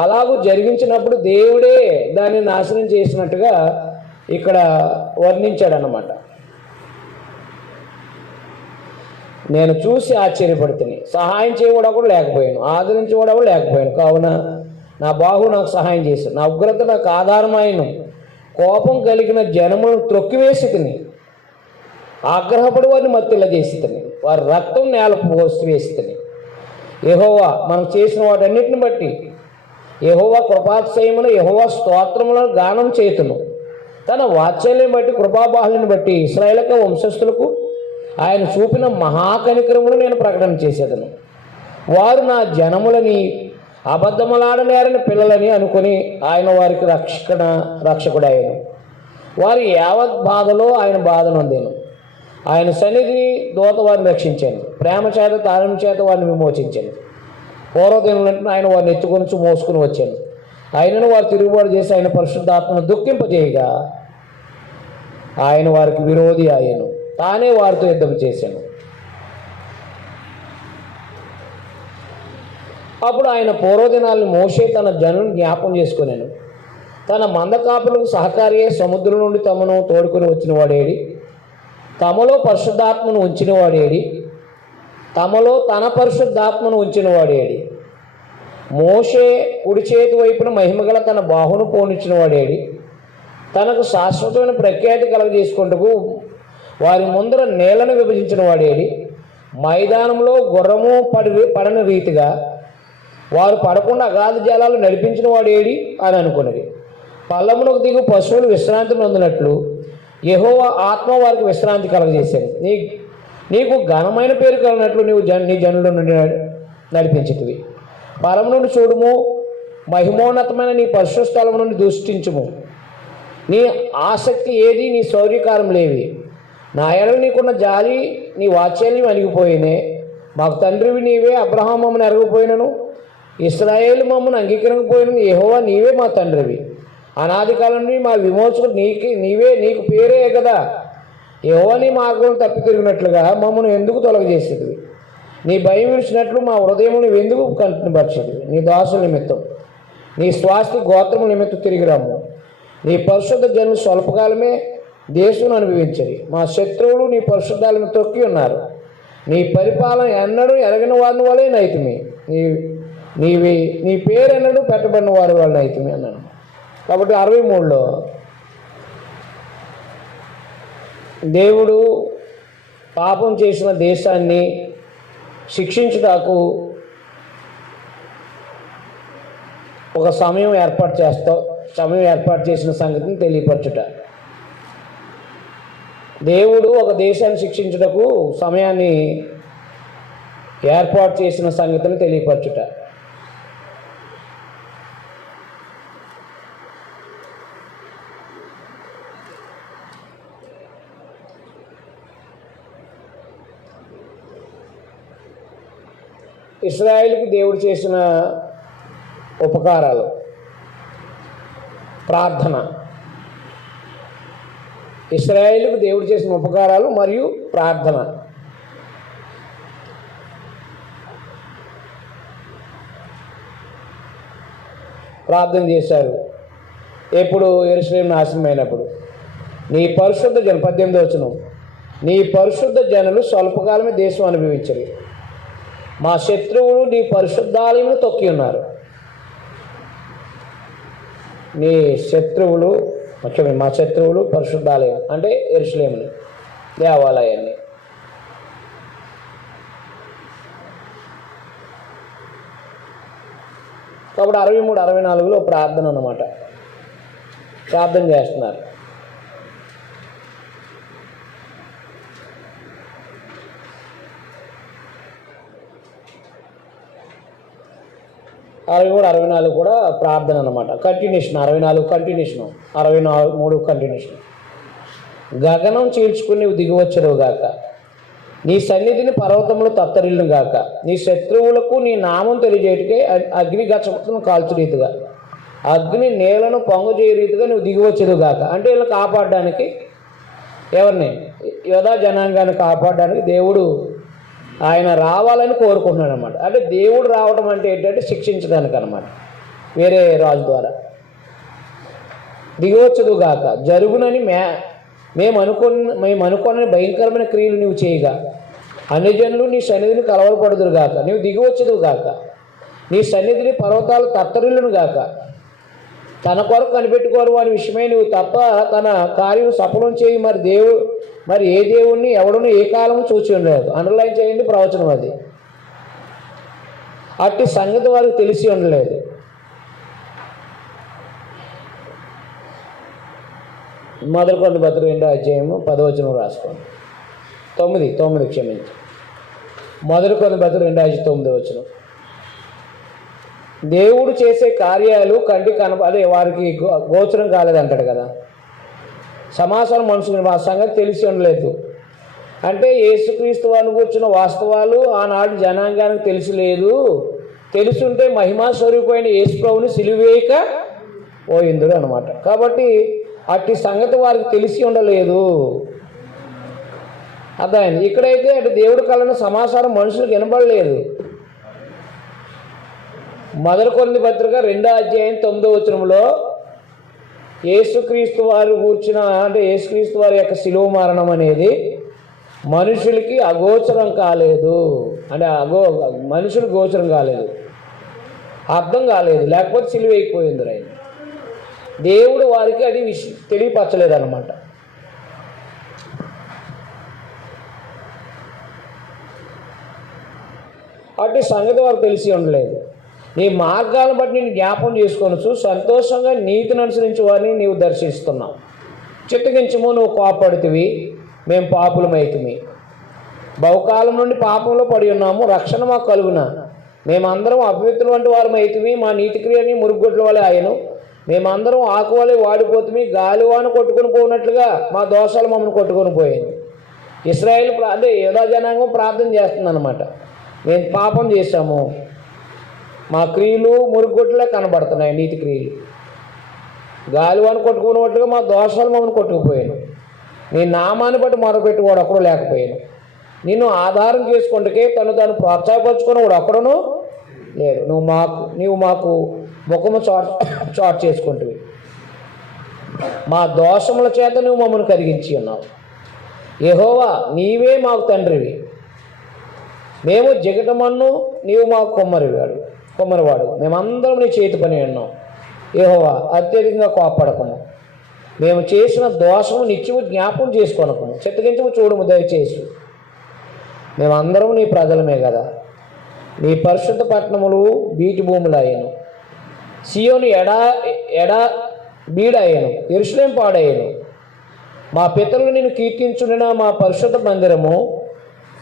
అలాగూ జరిగించినప్పుడు దేవుడే దాన్ని నాశనం చేసినట్టుగా ఇక్కడ వర్ణించాడనమాట. నేను చూసి ఆశ్చర్యపడుతుంది. సహాయం చేయడం కూడా లేకపోయాను, ఆదరించేవాడు కూడా లేకపోయాను. కావున నా బాహు నాకు సహాయం చేశాను, నా ఉగ్రత నాకు ఆధారమైన. కోపం కలిగిన జనములను త్రొక్కివేసి తిని ఆగ్రహపడి వారిని మత్తిల్ల చేసి తిని వారి రక్తం నేల పోసి వేసి తిని. యెహోవా మనం చేసిన వాటన్నిటిని బట్టి యెహోవా కృపాతిశయమును యెహోవా స్తోత్రములను గానం చేతును. తన వాత్సల్యం బట్టి కృపాబాహులను బట్టి ఇశ్రాయేలు వంశస్థులకు ఆయన చూపిన మహాకనికరమును నేను ప్రకటన చేసేదను. వారు నా జనములని అబద్ధములాడనేరని పిల్లలని అనుకుని ఆయన వారికి రక్షకుడాయను. వారి యావత్ బాధలో ఆయన బాధ నొందాను. ఆయన సన్నిధి దూత వారిని రక్షించాను. ప్రేమ చేత తాళం చేత వారిని విమోచించాను. పూర్వదినంలో ఆయన వారిని ఎత్తుకొని మోసుకుని వచ్చాను. ఆయనను వారు తిరుగుబాటు చేసి ఆయన పరిశుద్ధాత్మను దుఃఖింపజేయగా ఆయన వారికి విరోధి అయ్యాను. తానే వారితో యుద్ధం చేశాను. అప్పుడు ఆయన పూర్వదినాలను మోషే తన జనులను జ్ఞాపం చేసుకున్నాను. తన మందకాపులకు సహకారియే సముద్రం నుండి తమను తోడుకొని వచ్చిన వాడేడి, తమలో పరిశుద్ధాత్మను ఉంచిన వాడేడి, తమలో తన పరిశుద్ధాత్మను ఉంచిన వాడేడి. మోషే కుడి చేతి వైపున మహిమగల తన బాహును పోనిచ్చిన వాడేడి. తనకు శాశ్వతమైన ప్రఖ్యాతి కలగజేసుకుంటూ వారి ముందర నేలను విభజించిన వాడేడి. మైదానంలో గుర్రము పడని రీతిగా వారు పడకుండా అగాధ జలాలు నడిపించిన వాడు ఏడి అని అనుకున్నది. పల్లమునకు దిగు పశువులు విశ్రాంతి పొందినట్లు యెహోవా ఆత్మ వారికి విశ్రాంతి కలగజేశాను. నీకు ఘనమైన పేరు కలిగినట్లు నీవు నీ జనుల నుండి నడిపించితివి. పరము నుండి చూడుము, మహిమోన్నతమైన నీ పరిశుద్ధ స్థలము నుండి దృష్టించుము. నీ ఆసక్తి ఏది, నీ శౌర్యకారం లేవి. నా ఎడల నీకున్న జాలి, నీ వాత్సల్యం అణిగిపోయినే. మాకు తండ్రివి నీవే, అబ్రహాం మమ్మల్ని ఎరగపోయినను, ఇశ్రాయేలు మమ్మల్ని అంగీకరించకపోయినను. యెహోవా నీవే మా తండ్రివి, అనాది కాలం నుండి మా విమోచకుడు నీకు పేరే కదా. యెహోవా నీ మార్గం తప్పి తిరిగినట్లుగా మమ్మల్ని ఎందుకు తొలగజేసేది? నీ భయం విడిచినట్లు మా హృదయం నువ్వు ఎందుకు కంటిపరిచేది? నీ దాసుల నిమిత్తం, నీ స్వాస్థ్య గోత్రము నిమిత్తం తిరిగి రమ్ము. నీ పరిశుద్ధ జనులు స్వల్పకాలమే దేశం అనుభవించరు. మా శత్రువులు నీ పరిశుద్ధాలను తొక్కి ఉన్నారు. నీ పరిపాలన ఎన్నడూ ఎరగిన వారిని వలె నైతిమి. నీ పేరు ఎన్నడూ పెట్టబడిన వారి వాళ్ళని నైతిమి అన్నాను. కాబట్టి 63లో దేవుడు పాపం చేసిన దేశాన్ని శిక్షించుటకు ఒక సమయం ఏర్పాటు చేసిన సంగతిని తెలియపరచుట. దేవుడు ఒక దేశాన్ని శిక్షించుటకు సమయాన్ని ఏర్పాటు చేసిన సంగతిని తెలియపరచుట. ఇశ్రాయేలుకి దేవుడు చేసిన ఉపకారాలు, ప్రార్థన. ఇశ్రాయేలుకు దేవుడు చేసిన ఉపకారాలు మరియు ప్రార్థన. ప్రార్థన చేశారు ఎప్పుడు? యెరూషలేము నాశనమైనప్పుడు. నీ పరిశుద్ధ జనం 18వ వచనం, నీ పరిశుద్ధ జనులు స్వల్పకాలమే దేశం అనుభవించరు. మా శత్రువులు నీ పరిశుద్ధాలయమును తొక్కి ఉన్నారు. నీ శత్రువులు, ముఖ్యమైన మా శత్రువులు పరిశుద్ధాలయం అంటే యెరూషలేముని, దేవాలయాన్ని. కాబట్టి 63, 64లో ప్రార్థన అన్నమాట. ప్రార్థన చేస్తున్నారు. అరవై 64 కూడా ప్రార్థన అన్నమాట. కంటిన్యూషన్. 64 continuation, 63 continuation. గగనం చీల్చుకుని నువ్వు దిగివచ్చరువు గాక, నీ సన్నిధిని పర్వతములు తత్తరిల్లును గాక. నీ శత్రువులకు నీ నామం తెలియజేయటికే అగ్ని గచ్చను కాల్చు రీతిగా, అగ్ని నేలను పొంగు చేయ రీతిగా నువ్వు దిగివచ్చరువు గాక. అంటే వీళ్ళని కాపాడడానికి, ఎవరిని? యోధా జనాంగాన్ని కాపాడడానికి దేవుడు ఆయన రావాలని కోరుకుంటున్నాడు అనమాట. అంటే దేవుడు రావడం అంటే ఏంటంటే శిక్షించడానికి అనమాట, వేరే రాజు ద్వారా. దిగవచ్చుదు గాక, జరుగునని మేము అనుకున్న భయంకరమైన క్రియలు నువ్వు చేయగా, అన్ని జనులు నీ సన్నిధిని కలవరపడుదురు గాక. నువ్వు దిగవచ్చుదు గాక, నీ సన్నిధిని పర్వతాలు తత్తరిల్లును గాక. తన కొరకు కనిపెట్టుకోరు వారి విషయమై నువ్వు తప్ప తన కార్యం సఫలం చేయి. మరి ఏ దేవుణ్ణి ఎవడును ఏ కాలము చూచి ఉండలేదు. అండర్లైన్ చేయండి, ప్రవచనం అది. అట్టి సంగతి వారికి తెలిసి ఉండలేదు. మొదటి కొరింథీ 2వ అధ్యాయము 10వ వచనం రాసుకోండి. 9 క్షమించి, మొదటి కొరింథీ 2వ అధ్యాయం 9వ వచనం. దేవుడు చేసే కార్యాలు కంటి అదే వారికి గోచరం కాలేదంటాడు కదా. సమాచారం మనుషులు మా సంగతి తెలిసి ఉండలేదు. అంటే యేసుక్రీస్తు వారిని కూర్చున్న వాస్తవాలు ఆనాడు జనాంగానికి తెలిసి లేదు. తెలుసుంటే మహిమా స్వరూపమైన యేసు ప్రభువుని సిలువేయక పోయిందుడు అనమాట. కాబట్టి అట్టి సంగతి వారికి తెలిసి ఉండలేదు. అర్థమైంది. ఇక్కడైతే అటు దేవుడు కలన సమాచారం మనుషులకు వినబడలేదు. మొదటి కొరింథీ పత్రిక 2వ అధ్యాయం 9వ వచనంలో యేసుక్రీస్తు వారు కూర్చున్న, అంటే యేసుక్రీస్తు వారి యొక్క శిలువ మరణం అనేది మనుషులకి అగోచరం కాలేదు. అంటే మనుషులు గోచరం కాలేదు, అర్థం కాలేదు. లేకపోతే సిలువ అయిపోయింది ఆయన. దేవుడు వారికి అది తెలియపరచలేదన్నమాట. అటు సంగతి వారికి తెలిసి ఉండలేదు. నీ మార్గాలను బట్టి నేను జ్ఞాపం చేసుకొనొచ్చు, సంతోషంగా నీతిని అనుసరించి వారిని నీవు దర్శిస్తున్నావు. చిత్తగించము, నువ్వు కోపడుతివి, మేము పాపులమైతిమి. బహుకాలం నుండి పాపంలో పడి ఉన్నాము, రక్షణ మాకు కలుగున. మేమందరం అపవిత్రులు వంటి వారం అయితిమి, మా నీతిక్రియని మురుగుగొడ్ల వలె ఆయను. మేమందరం ఆకు వలె వాడిపోతుమి, గాలివాన కొట్టుకొని పోయినట్లుగా మా దోషాలు మమ్మల్ని కొట్టుకొని పోయింది. ఇశ్రాయేలు అదే యూదా జనాంగం ప్రార్థన చేస్తుందన్నమాట. మేము పాపం చేశాము, మా క్రియలు మురుగుగొడ్లే కనబడుతున్నాయి, నీతి క్రియలు. గాలివాన కొట్టుకున్నట్టుగా మా దోషాలు మమ్మల్ని కొట్టుకుపోయాను. నీ నామాన్ని బట్టి మొదలుపెట్టుకోడు ఒకడు లేకపోయాను. నిన్ను ఆధారం చేసుకుంటే తను తాను ప్రోత్సాహపరుచుకుని వాడు ఒక్కడను లేడు. నీవు మాకు ముఖము చాటు చేసుకుంటువి. మా దోషముల చేత నువ్వు మమ్మల్ని కరిగించి ఉన్నావు. యెహోవా, నీవే మాకు తండ్రివి. మేము జిగటమన్ను, నీవు మాకు కుమ్మరివాడు. మేమందరం నీ చేతి పని ఉన్నాం. యెహోవా, అత్యధికంగా కోపడకము. మేము చేసిన దోషము నిత్యము జ్ఞాపకం చేసుకొనకము. చిత్తగించము, చూడము దయచేసి. మేమందరం నీ ప్రజలమే కదా. నీ పరిశుద్ధ పట్టణములు బీటి భూములు అయ్యాను. సియోను బీడయ్యాను, యెరూషలేము పాడయ్యాను. మా పితరులు నేను కీర్తించుండిన మా పరిశుద్ధ మందిరము,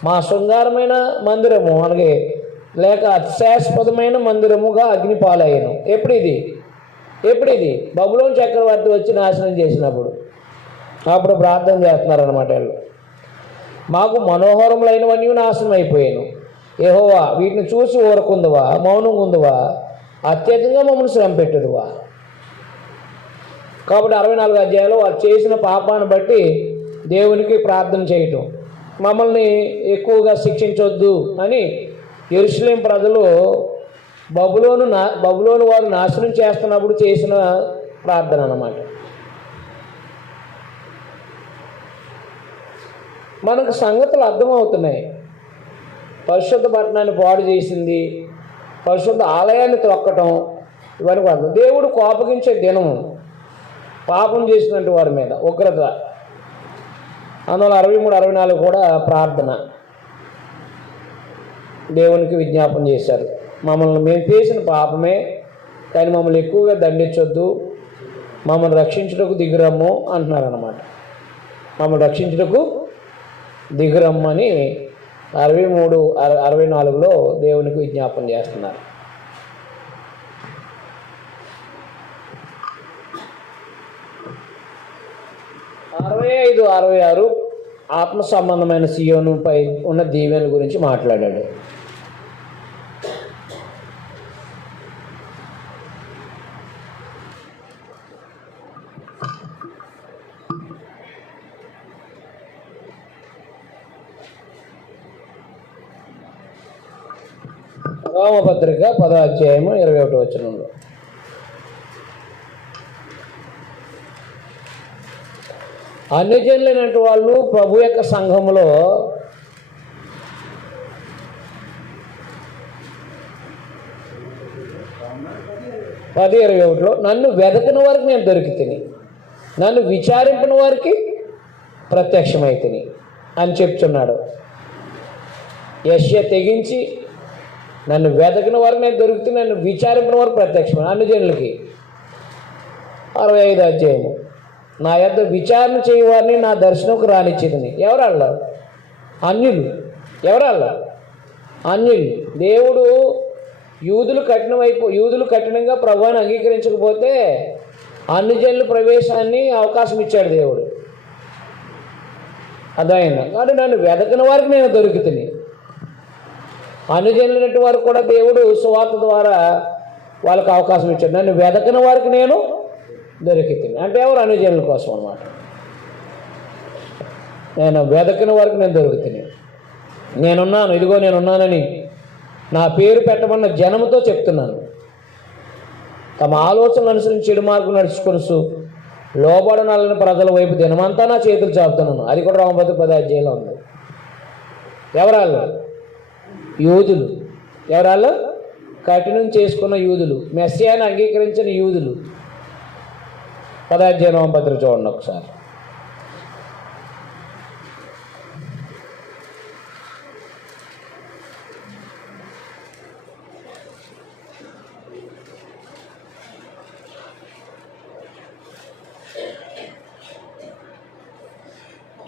మా శృంగారమైన మందిరము అనగే లేక అత్యాస్పదమైన మందిరముగా అగ్ని పాలయ్యాను. ఎప్పుడిది బబులోను చక్రవర్తి వచ్చి నాశనం చేసినప్పుడు. అప్పుడు ప్రార్థన చేస్తున్నారన్నమాట వాళ్ళు. మాకు మనోహరములైనవన్నీ నాశనం అయిపోయాను. యెహోవా, వీటిని చూసి ఊరకుందువా, మౌనంగా ఉందువా, అత్యధికంగా మమ్మల్ని శ్రమ పెట్టుదువా. కాబట్టి 64 అధ్యాయంలో వారు చేసిన పాపాన్ని బట్టి దేవునికి ప్రార్థన చేయటం, మమ్మల్ని ఎక్కువగా శిక్షించొద్దు అని యెరూషలేము ప్రజలు బబులోను వారు నాశనం చేస్తున్నప్పుడు చేసిన ప్రార్థన అన్నమాట. మనకు సంగతులు అర్థమవుతున్నాయి. పరిశుద్ధ పట్టణాన్ని పాడు చేసింది, పరిశుద్ధ ఆలయాన్ని త్రొక్కటం, ఇవన్నీ కూడా దేవుడు కోపగించే దినము పాపం చేసినట్టు వారి మీద ఉగ్రత. అందువల్ల 63, 64 కూడా ప్రార్థన దేవునికి విజ్ఞాపన చేశారు. మేము చేసిన పాపమే, కానీ మమ్మల్ని ఎక్కువగా దండించొద్దు, మమ్మల్ని రక్షించుటకు దిగురమ్ము అంటున్నారన్నమాట. మమ్మల్ని రక్షించుటకు దిగురమ్మని 63, 64లో దేవునికి విజ్ఞాపన చేస్తున్నారు. 65, 66 ఆత్మ సంబంధమైన సియోనుపై ఉన్న దీవెనల గురించి మాట్లాడాడు. రోమపత్రిక 10వ అధ్యాయము 21వ వచనంలో అన్యజనులైనటువంటి వాళ్ళు ప్రభు యొక్క సంఘములో పది 21లో నన్ను వెదకని వారికి నేను దొరికితిని, నన్ను విచారింపిన వారికి ప్రత్యక్షమైతిని అని చెప్తున్నాడు. యెషయా తెగించి నన్ను వెదకిన వారికి నేను దొరికితే, నన్ను విచారింపిన వారికి ప్రత్యక్షమైన అన్యజనులకి. 65వ అధ్యాయము నా యొద్ద విచారణ చేయవారిని నా దర్శనంకు రానిచ్చేదని. ఎవరాళ్ళ? అన్యులు. ఎవరాళ్ళ? అన్యులు. దేవుడు యూదులు కఠినంగా ప్రభువుని అంగీకరించకపోతే అన్యజనుల ప్రవేశాన్ని అవకాశం ఇచ్చాడు దేవుడు. అదైనా కానీ నన్ను వెదకిన వారికి నేను దొరికితిని. అన్యజనులైనటువంటి వారికి కూడా దేవుడు సువార్త ద్వారా వాళ్ళకి అవకాశం ఇచ్చాడు. నన్ను వెదకిన వారికి నేను దొరికితిని అంటే ఎవరు? అన్యజనుల కోసం అన్నమాట. నేను వెదకిన వారికి నేను దొరికితిని. నేనున్నాను, ఇదిగో నేనున్నానని నా పేరు పెట్టమన్న జనముతో చెప్తున్నాను. తమ ఆలోచనలు అనుసరించి చెడు మార్గం నడుచుకొనుచు లోబడనాలని ప్రజల వైపు దినమంతా నా చేతులు చాపుతున్నాను. అది కూడా రోమపత్రిక 10వ అధ్యాయంలో ఉంది. ఎవరాళ్ళు? యూదులు. ఎవరాళ్ళు? కఠినం చేసుకున్న యూదులు, మెస్సియాని అంగీకరించిన యూదులు. 10వ అధ్యాయం రోమపత్రిక చూడండి ఒకసారి.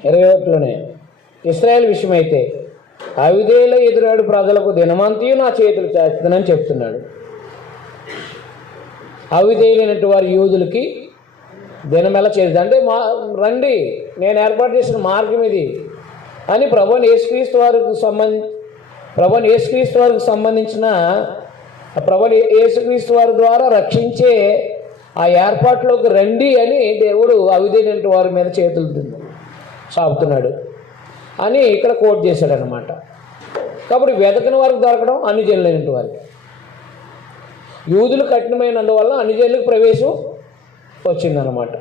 21లోనే ఇశ్రాయేల్ విషయమైతే అవిధేయుల ఎదురాడు ప్రజలకు దినమంతయు నా చేతులు చాచుతానని చెప్తున్నాడు. అవిధేయులైనటువంటి వారి యూదులకి దినం ఎలా చేస్తుంది అంటే రండి, నేను ఏర్పాటు చేసిన మార్గం ఇది అని ప్రభువుని యేసుక్రీస్తు వారికి సంబంధించిన ప్రభువుని యేసుక్రీస్తు వారి ద్వారా రక్షించే ఆ ఏర్పాట్లోకి రండి అని దేవుడు అవిధేయులైన వారి మీద చేతులు చాపుతున్నాడు అని ఇక్కడ కోట్ చేశాడనమాట. కాబట్టి వెతకని వారికి దొరకడం, అన్ని జనులైన వారికి, యూదులు కఠినమైనందువల్ల అన్ని జనులకు ప్రవేశం వచ్చిందనమాట.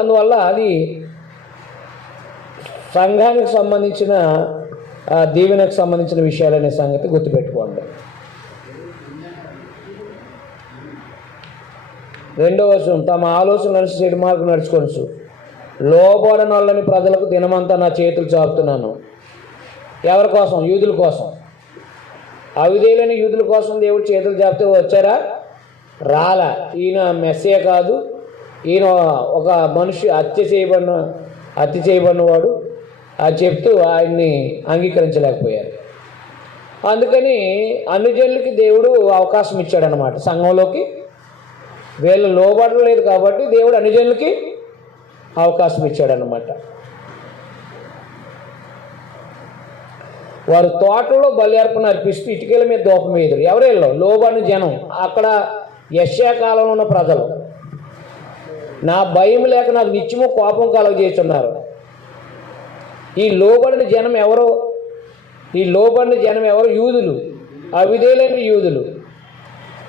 అందువల్ల అది సంఘానికి సంబంధించిన దీవెనకు సంబంధించిన విషయాలనే సంగతి గుర్తుపెట్టుకోండి. 2వ వచనం, తమ ఆలోచన నడిచి చెడు మార్గం నడుచుకొనచ్చు లోబడనొల్లని ప్రజలకు దినమంతా నా చేతులు చాపుతున్నాను. ఎవరి కోసం? యూదుల కోసం. అవిధేయులైన యూదుల కోసం దేవుడు చేతులు చాపితే వచ్చారా? రాలా. ఈయన మెస్సే కాదు, ఈయన ఒక మనిషి హత్య చేయబడినవాడు అది చెప్తూ ఆయన్ని అంగీకరించలేకపోయారు. అందుకని అన్ని జనులకి దేవుడు అవకాశం ఇచ్చాడనమాట. సంఘంలోకి వీళ్ళు లోబడలేదు కాబట్టి దేవుడు అన్ని జనులకి అవకాశం ఇచ్చాడనమాట. వారు తోటలో బలి అర్పణ అర్పిస్తూ ఇటుకల మీద దూపం వేయరు. ఎవరెళ్ళో లోబడిన జనం, అక్కడ యెషయా కాలంలో ఉన్న ప్రజలు. నా భయం లేక నాకు నిత్యము కోపం కలగజేస్తున్నారు. ఈ లోబడిన జనం ఎవరు? యూదులు, అవిధేయులైన యూదులు.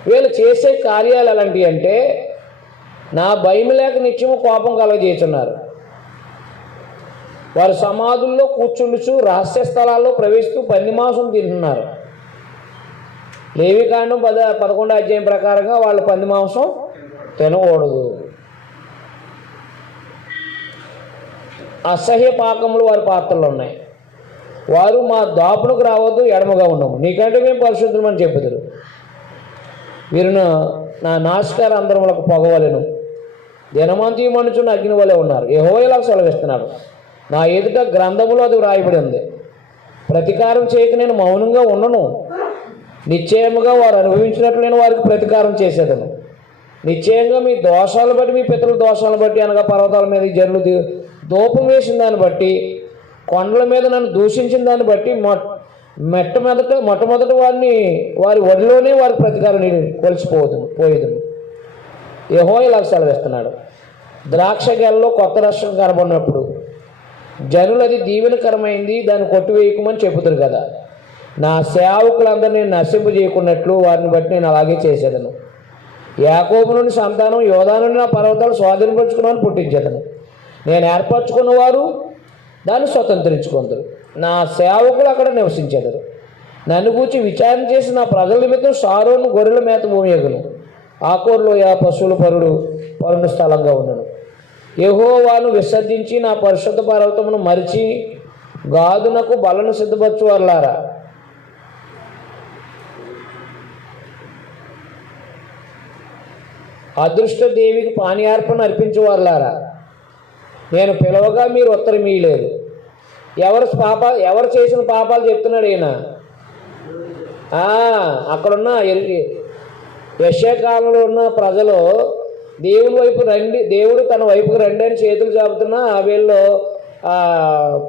వీళ్ళు చేసే కార్యాలు ఎలాంటివి అంటే నా భయం లేక నిత్యము కోపం కలగజేస్తున్నారు. వారు సమాధుల్లో కూర్చుండుచు రహస్య స్థలాల్లో ప్రవేశిస్తూ పంది మాంసం తింటున్నారు. లేవికాండం 11వ అధ్యాయం ప్రకారంగా వాళ్ళు పంది మాంసం తినకూడదు. అసహ్య పాకములు వారి పాత్రలో ఉన్నాయి. వారు మా దాపునకు రావద్దు, ఎడమగా ఉండము, నీకంటే మేము పరిశుద్ధమని చెప్పుదురు. వీరు నా నాశకార అందరములకు పొగవలెను, దినమంతి మనుచున్న అగ్ని వలె ఉన్నారు. యెహోవా ఇలా సెలవిస్తున్నాడు, నా ఎదుట గ్రంథములో అది వ్రాయబడి ఉంది, ప్రతీకారం చేయక నేను మౌనంగా ఉండను. నిశ్చయముగా వారు అనుభవించినట్లు నేను వారికి ప్రతీకారం చేసేదను. నిశ్చయంగా మీ దోషాలు బట్టి, మీ పితరుల దోషాలను బట్టి, అనగా పర్వతాల మీద జనులు దూపం వేసిన దాన్ని బట్టి, కొండల మీద నన్ను దూషించిన దాన్ని బట్టి మొట్టమొదట వారి ఒడిలోనే వారి ప్రతీకారం పోయేదును. యెహోవా ఇలా సెలవిస్తున్నాడు, ద్రాక్ష గెలలో కొత్త రసం కనబడినప్పుడు జనులు అది దీవెనకరమైంది, దాన్ని కొట్టివేయకమని చెబుతారు కదా. నా సేవకులందరూ నేను నశింపజేయకున్నట్లు వారిని బట్టి నేను అలాగే చేసేదను. యాకోబు నుండి సంతానం, యోధా నుండి నా పర్వతాలు స్వాధీనపరుచుకున్నాను పుట్టించేదను. నేను ఏర్పరచుకున్న వారు దాన్ని స్వతంత్రించుకుందరు. నా సేవకులు అక్కడ నివసించేదరు. నన్ను గూర్చి విచారణ చేసి నా ప్రజల నిమిత్తం షారోను గొర్రెల మేత భూమియగును. ఆకోరులో పశువుల పరుని స్థలంగా ఉండను. యెహోవాను విసర్జించి నా పరిశుద్ధ పర్వతమును మరిచి గాదునకు బలను సిద్ధపరచువారులారా, అదృష్ట దేవికి పానీయార్పణ అర్పించేవారులారా, నేను పిలవగా మీరు ఉత్తరం ఇయ్యలేదు. ఎవరు చేసిన పాపాలు చెప్తున్నాడు ఈయన. అక్కడున్న యెషయా కాలంలో ఉన్న ప్రజలు దేవుని వైపు రండి, దేవుడు తన వైపుకు రండి అని చేతులు చాపుతున్నా వీళ్ళు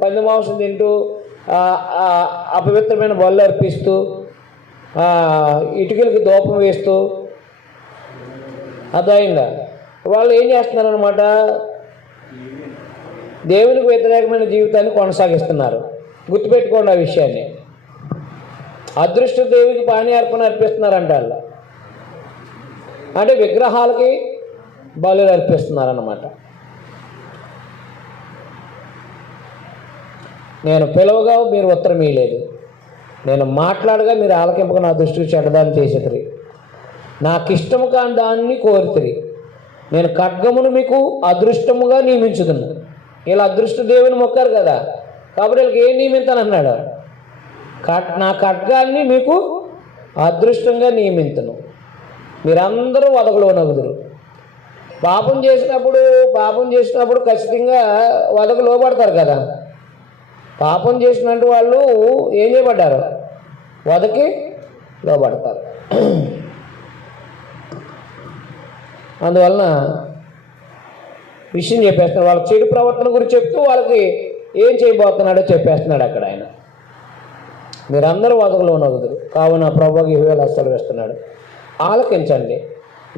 పంది మాంసం తింటూ అపవిత్రమైన బలులు అర్పిస్తూ ఇటుకలకి దూపం వేస్తూ అర్థమైందా? వాళ్ళు ఏం చేస్తున్నారనమాట, దేవునికి వ్యతిరేకమైన జీవితాన్ని కొనసాగిస్తున్నారు. గుర్తుపెట్టుకోండి ఆ విషయాన్ని. అదృష్ట దేవికి పానీయార్పణ అర్పిస్తున్నారంట వాళ్ళు, అంటే విగ్రహాలకి బలులు అర్పిస్తున్నారన్నమాట. నేను పిలవగా మీరు ఉత్తరం ఇయ్యలేదు, నేను మాట్లాడగా మీరు ఆలకింపగా నా దృష్టికి చెడ్డదాన్ని చేసేది, నాకు ఇష్టము కాని దాన్ని కోరితిరి. నేను ఖడ్గమును మీకు అదృష్టముగా నియమించుదును. వీళ్ళు అదృష్ట దేవుని మొక్కారు కదా, కాబట్టి వీళ్ళకి ఏం నియమింతానన్నాడు, నా ఖడ్గాన్ని మీకు అదృష్టంగా నియమించను, మీరందరూ వదగలో నగుదురు. పాపం చేసినప్పుడు ఖచ్చితంగా వదకు లోపడతారు కదా. పాపం చేసినట్టు వాళ్ళు ఏం చేయబడ్డారు? వదకి లోపడతారు. అందువలన విషయం చెప్పేస్తున్నాడు. వాళ్ళ చెడు ప్రవర్తన గురించి చెప్తూ వాళ్ళకి ఏం చేయబోతున్నాడో చెప్పేస్తున్నాడు అక్కడ ఆయన. మీరందరూ వదకులో నవ్వుదురు కావున ప్రభువుకి ఇవేళ అస్సలు వేస్తున్నాడు. ఆలకించండి,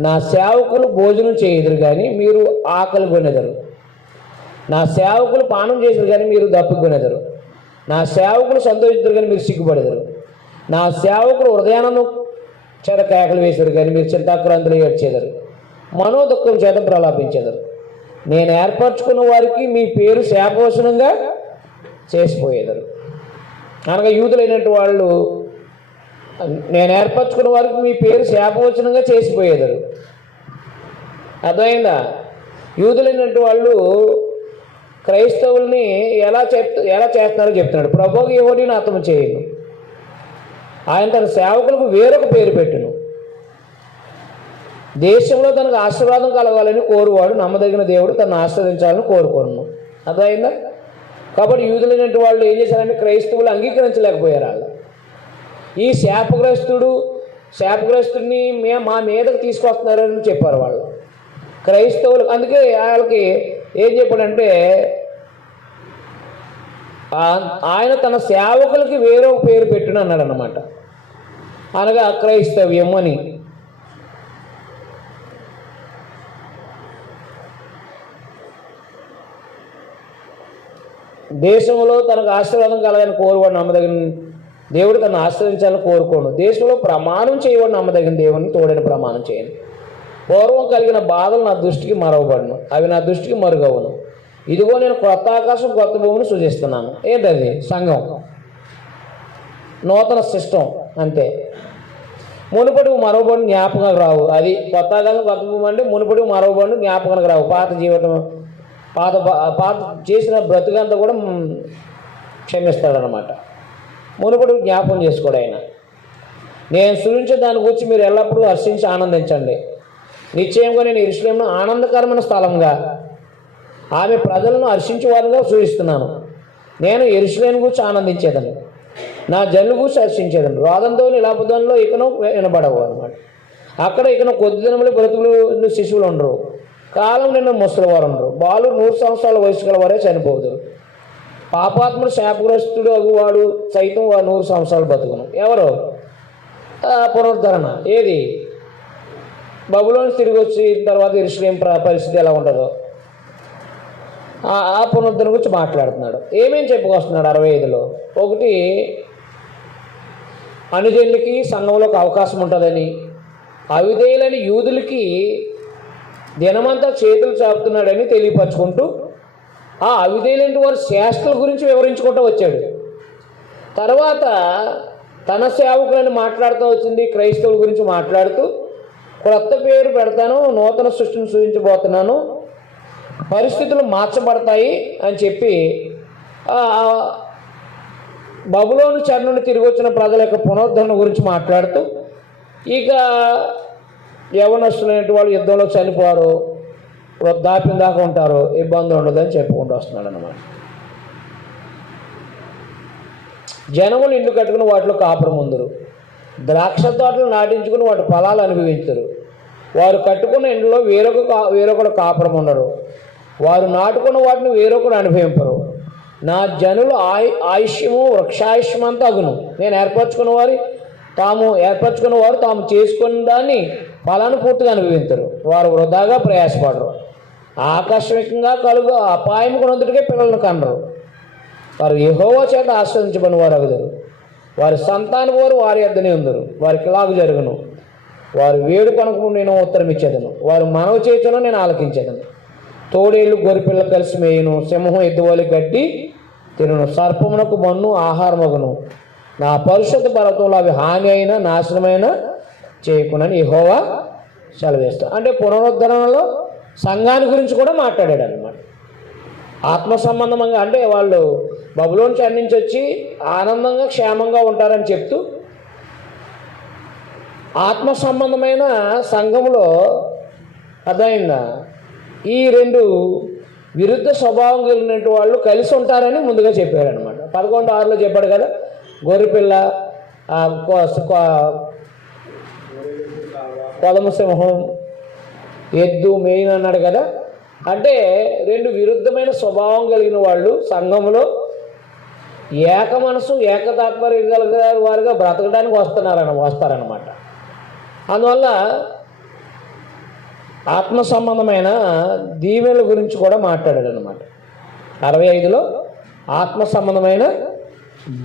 నా సేవకులు భోజనం చేయదురు కానీ మీరు ఆకలి కొనెదరు. నా సేవకులు పానం చేసారు కానీ మీరు దప్పికొనెదరు. నా సేవకులు సంతోషిద్దరు కానీ మీరు సిగ్గుపడెదరు. నా సేవకులు హృదయానందం చేత కేకలు వేశారు కానీ మీరు చింతాక్రాంతులు ఏడ్చేదరు. మనోదుఖం చేత ప్రలాపించేదరు. నేను ఏర్పరచుకున్న వారికి మీ పేరు శాపవచనంగా చేసిపోయేదరు. అనగా యూదులైనట్టు వాళ్ళు నేను ఏర్పరచుకున్న వారికి మీ పేరు శాపవచనంగా చేసిపోయేదరు. అర్థమైందా? యూదులైనట్టు వాళ్ళు క్రైస్తవుల్ని ఎలా చేస్తున్నారో చెప్తున్నాడు. ప్రభువుకి యెహోవాని హతము చేయను. ఆయన తన సేవకులకు వేరొక పేరు పెట్టును. దేశంలో తనకు ఆశీర్వాదం కలగాలని కోరువాడు నమ్మదగిన దేవుడు తనను ఆశ్రదించాలని కోరుకోను. అర్థమైందా? కాబట్టి యూదులైనటువంటి వాళ్ళు ఏం చేశారంటే క్రైస్తవులు అంగీకరించలేకపోయారు. వాళ్ళు ఈ శాపగ్రస్తుడిని మా మీదకి తీసుకొస్తున్నారని చెప్పారు వాళ్ళు క్రైస్తవులు. అందుకే వాళ్ళకి ఏం చెప్పాడంటే ఆయన తన సేవకులకి వేరే పేరు పెట్టును అన్నాడు అన్నమాట. అనగా క్రైస్తవ్యం అని. దేశంలో తనకు ఆశీర్వాదం కలగాలని కోరువాడు నమ్మదగిన దేవుడు తను ఆశ్రయించాలని కోరుకోను. దేశంలో ప్రమాణం చేయవాడు నమ్మదగిన దేవుడిని తోడని ప్రమాణం చేయను. పూర్వం కలిగిన బాధలు నా దృష్టికి మరవబడును, అవి నా దృష్టికి మరుగవును. ఇదిగో నేను కొత్త ఆకాశం కొత్త భూమిని సృజిస్తున్నాను. ఏంటది? సంఘం, నూతన సిస్టమ్. అంతే. మునుపటి మరవబడి జ్ఞాపకానికి రావు. అది కొత్త ఆకాశం కొత్త భూమి అంటే మునుపటి మరవబడి జ్ఞాపకానికి రావు. పాత జీవితం పాత చేసిన బ్రతుకంతా కూడా క్షమిస్తాడనమాట. మునుపటి జ్ఞాపకం చేసుకోడు ఆయన. నేను సృజించే దాని గురించి మీరు ఎల్లప్పుడూ హర్షించి ఆనందించండి. నిశ్చయంగా నేను యెరూషలేమును ఆనందకరమైన స్థలంగా ఆమె ప్రజలను హర్షించేవారుగా సూచిస్తున్నాను. నేను యెరూషలేము గురించి ఆనందించేదని, నా జనుల గురించి హర్షించేదని. రోదంతో నిలాపదంలో ఇకను వినబడవు అనమాట. అక్కడ ఇకను కొద్ది దినములు బ్రతుకులు శిశువులు ఉండరు, కాలం నిన్న ముసలివారు ఉండరు, బాలు 100 సంవత్సరాల వయసు గల వారే చనిపోదురు. పాపాత్ముడు శాపగ్రస్తుడు అగువాడు సైతం వారు 100 సంవత్సరాలు బతుకును. ఎవరు? పునరుద్ధరణ. ఏది? బబులోని తిరిగి వచ్చి తర్వాత యెరూషలేము పరిస్థితి ఎలా ఉంటుందో ఆ పునరుద్ధరణ గురించి మాట్లాడుతున్నాడు. ఏమేం చెప్పుకొస్తున్నాడు 65లో? ఒకటి, అనుజనులకి సంఘంలోకి అవకాశం ఉంటుందని, అవిధేయులని యూదులకి దినమంతా చేతులు చాపుతున్నాడని తెలియపరచుకుంటూ ఆ అవిధేయులంటి వారి శాస్త్రాల గురించి వివరించుకుంటూ వచ్చాడు. తర్వాత తన సేవకులని మాట్లాడుతూ వచ్చింది, క్రైస్తవుల గురించి మాట్లాడుతూ క్రొత్త పేరు పెడతాను, నూతన సృష్టిని సృజించబోతున్నాను, పరిస్థితులు మార్చబడతాయి అని చెప్పి బబులోను చెర నుండి తిరిగి వచ్చిన ప్రజల యొక్క పునరుద్ధరణ గురించి మాట్లాడుతూ ఇక యవనస్తులైన వాళ్ళు యుద్ధంలో చనిపోరు, వృద్ధాప్యం దాకా ఉంటారు, ఇబ్బంది ఉండదని చెప్పుకుంటూ వస్తున్నాడు అన్నమాట. జనములు ఇల్లు కట్టుకుని వాటిలో కాపురం ఉందరు, ద్రాక్ష తోటలు నాటించుకుని వాటి ఫలాలు అనుభవించరు. వారు కట్టుకున్న ఇంట్లో వేరొకడు కాపురం ఉండరు, వారు నాటుకున్న వాటిని వేరొకడు అనుభవింపరు. నా జనులు ఆయుష్యము వృక్షాయుష్యమంతా అగును. నేను ఏర్పరచుకున్న వారు తాము చేసుకున్న దాన్ని ఫలాన్ని పూర్తిగా అనుభవించరు. వారు వృధాగా ప్రయాసపడరు, ఆకస్మికంగా కలుగు అపాయం కొనందుకే పిల్లలను కనరు. వారు యెహోవా చేత ఆశ్రదించబడిన వారు అగుదురు. వారి సంతానం వారు వారి యొద్దనే ఉందరు. వారికి ఇలాగు జరుగును, వారు వేడు కొనకు నేను ఉత్తరం ఇచ్చేదను, వారు మనవి చేతును నేను ఆలకించేదను. తోడేళ్ళు గొర్రెపిల్ల కలిసి మేయును, సింహం ఎద్దువలి గడ్డి తినును, సర్పమునకు మన్ను ఆహారమగును. నా పరిశుద్ధ పర్వతంలో అవి హాని అయినా నాశనమైనా చేయకునని యెహోవా సెలవేస్తాను. అంటే పునరుద్ధరణలో సంఘాన్ని గురించి కూడా మాట్లాడాడు అన్నమాట. ఆత్మ సంబంధంగా అంటే వాళ్ళు బబులోను చెర నుంచి వచ్చి ఆనందంగా క్షేమంగా ఉంటారని చెప్తూ ఆత్మ సంబంధమైన సంఘంలో అర్థమైందా? ఈ రెండు విరుద్ధ స్వభావం కలిగినటువంటి వాళ్ళు కలిసి ఉంటారని ముందుగా చెప్పాడు అనమాట. 11:6లో చెప్పాడు కదా, గొర్రెపిల్ల, కొదమ సింహం, ఎద్దు మెయిన్ అన్నాడు కదా. అంటే రెండు విరుద్ధమైన స్వభావం కలిగిన వాళ్ళు సంఘంలో ఏక మనసు ఏకతాత్పర్యం కలిగిన వారుగా బ్రతకడానికి వస్తారనమాట. అందువల్ల ఆత్మ సంబంధమైన దీవెనల గురించి కూడా మాట్లాడాడు అనమాట. 65లో ఆత్మ సంబంధమైన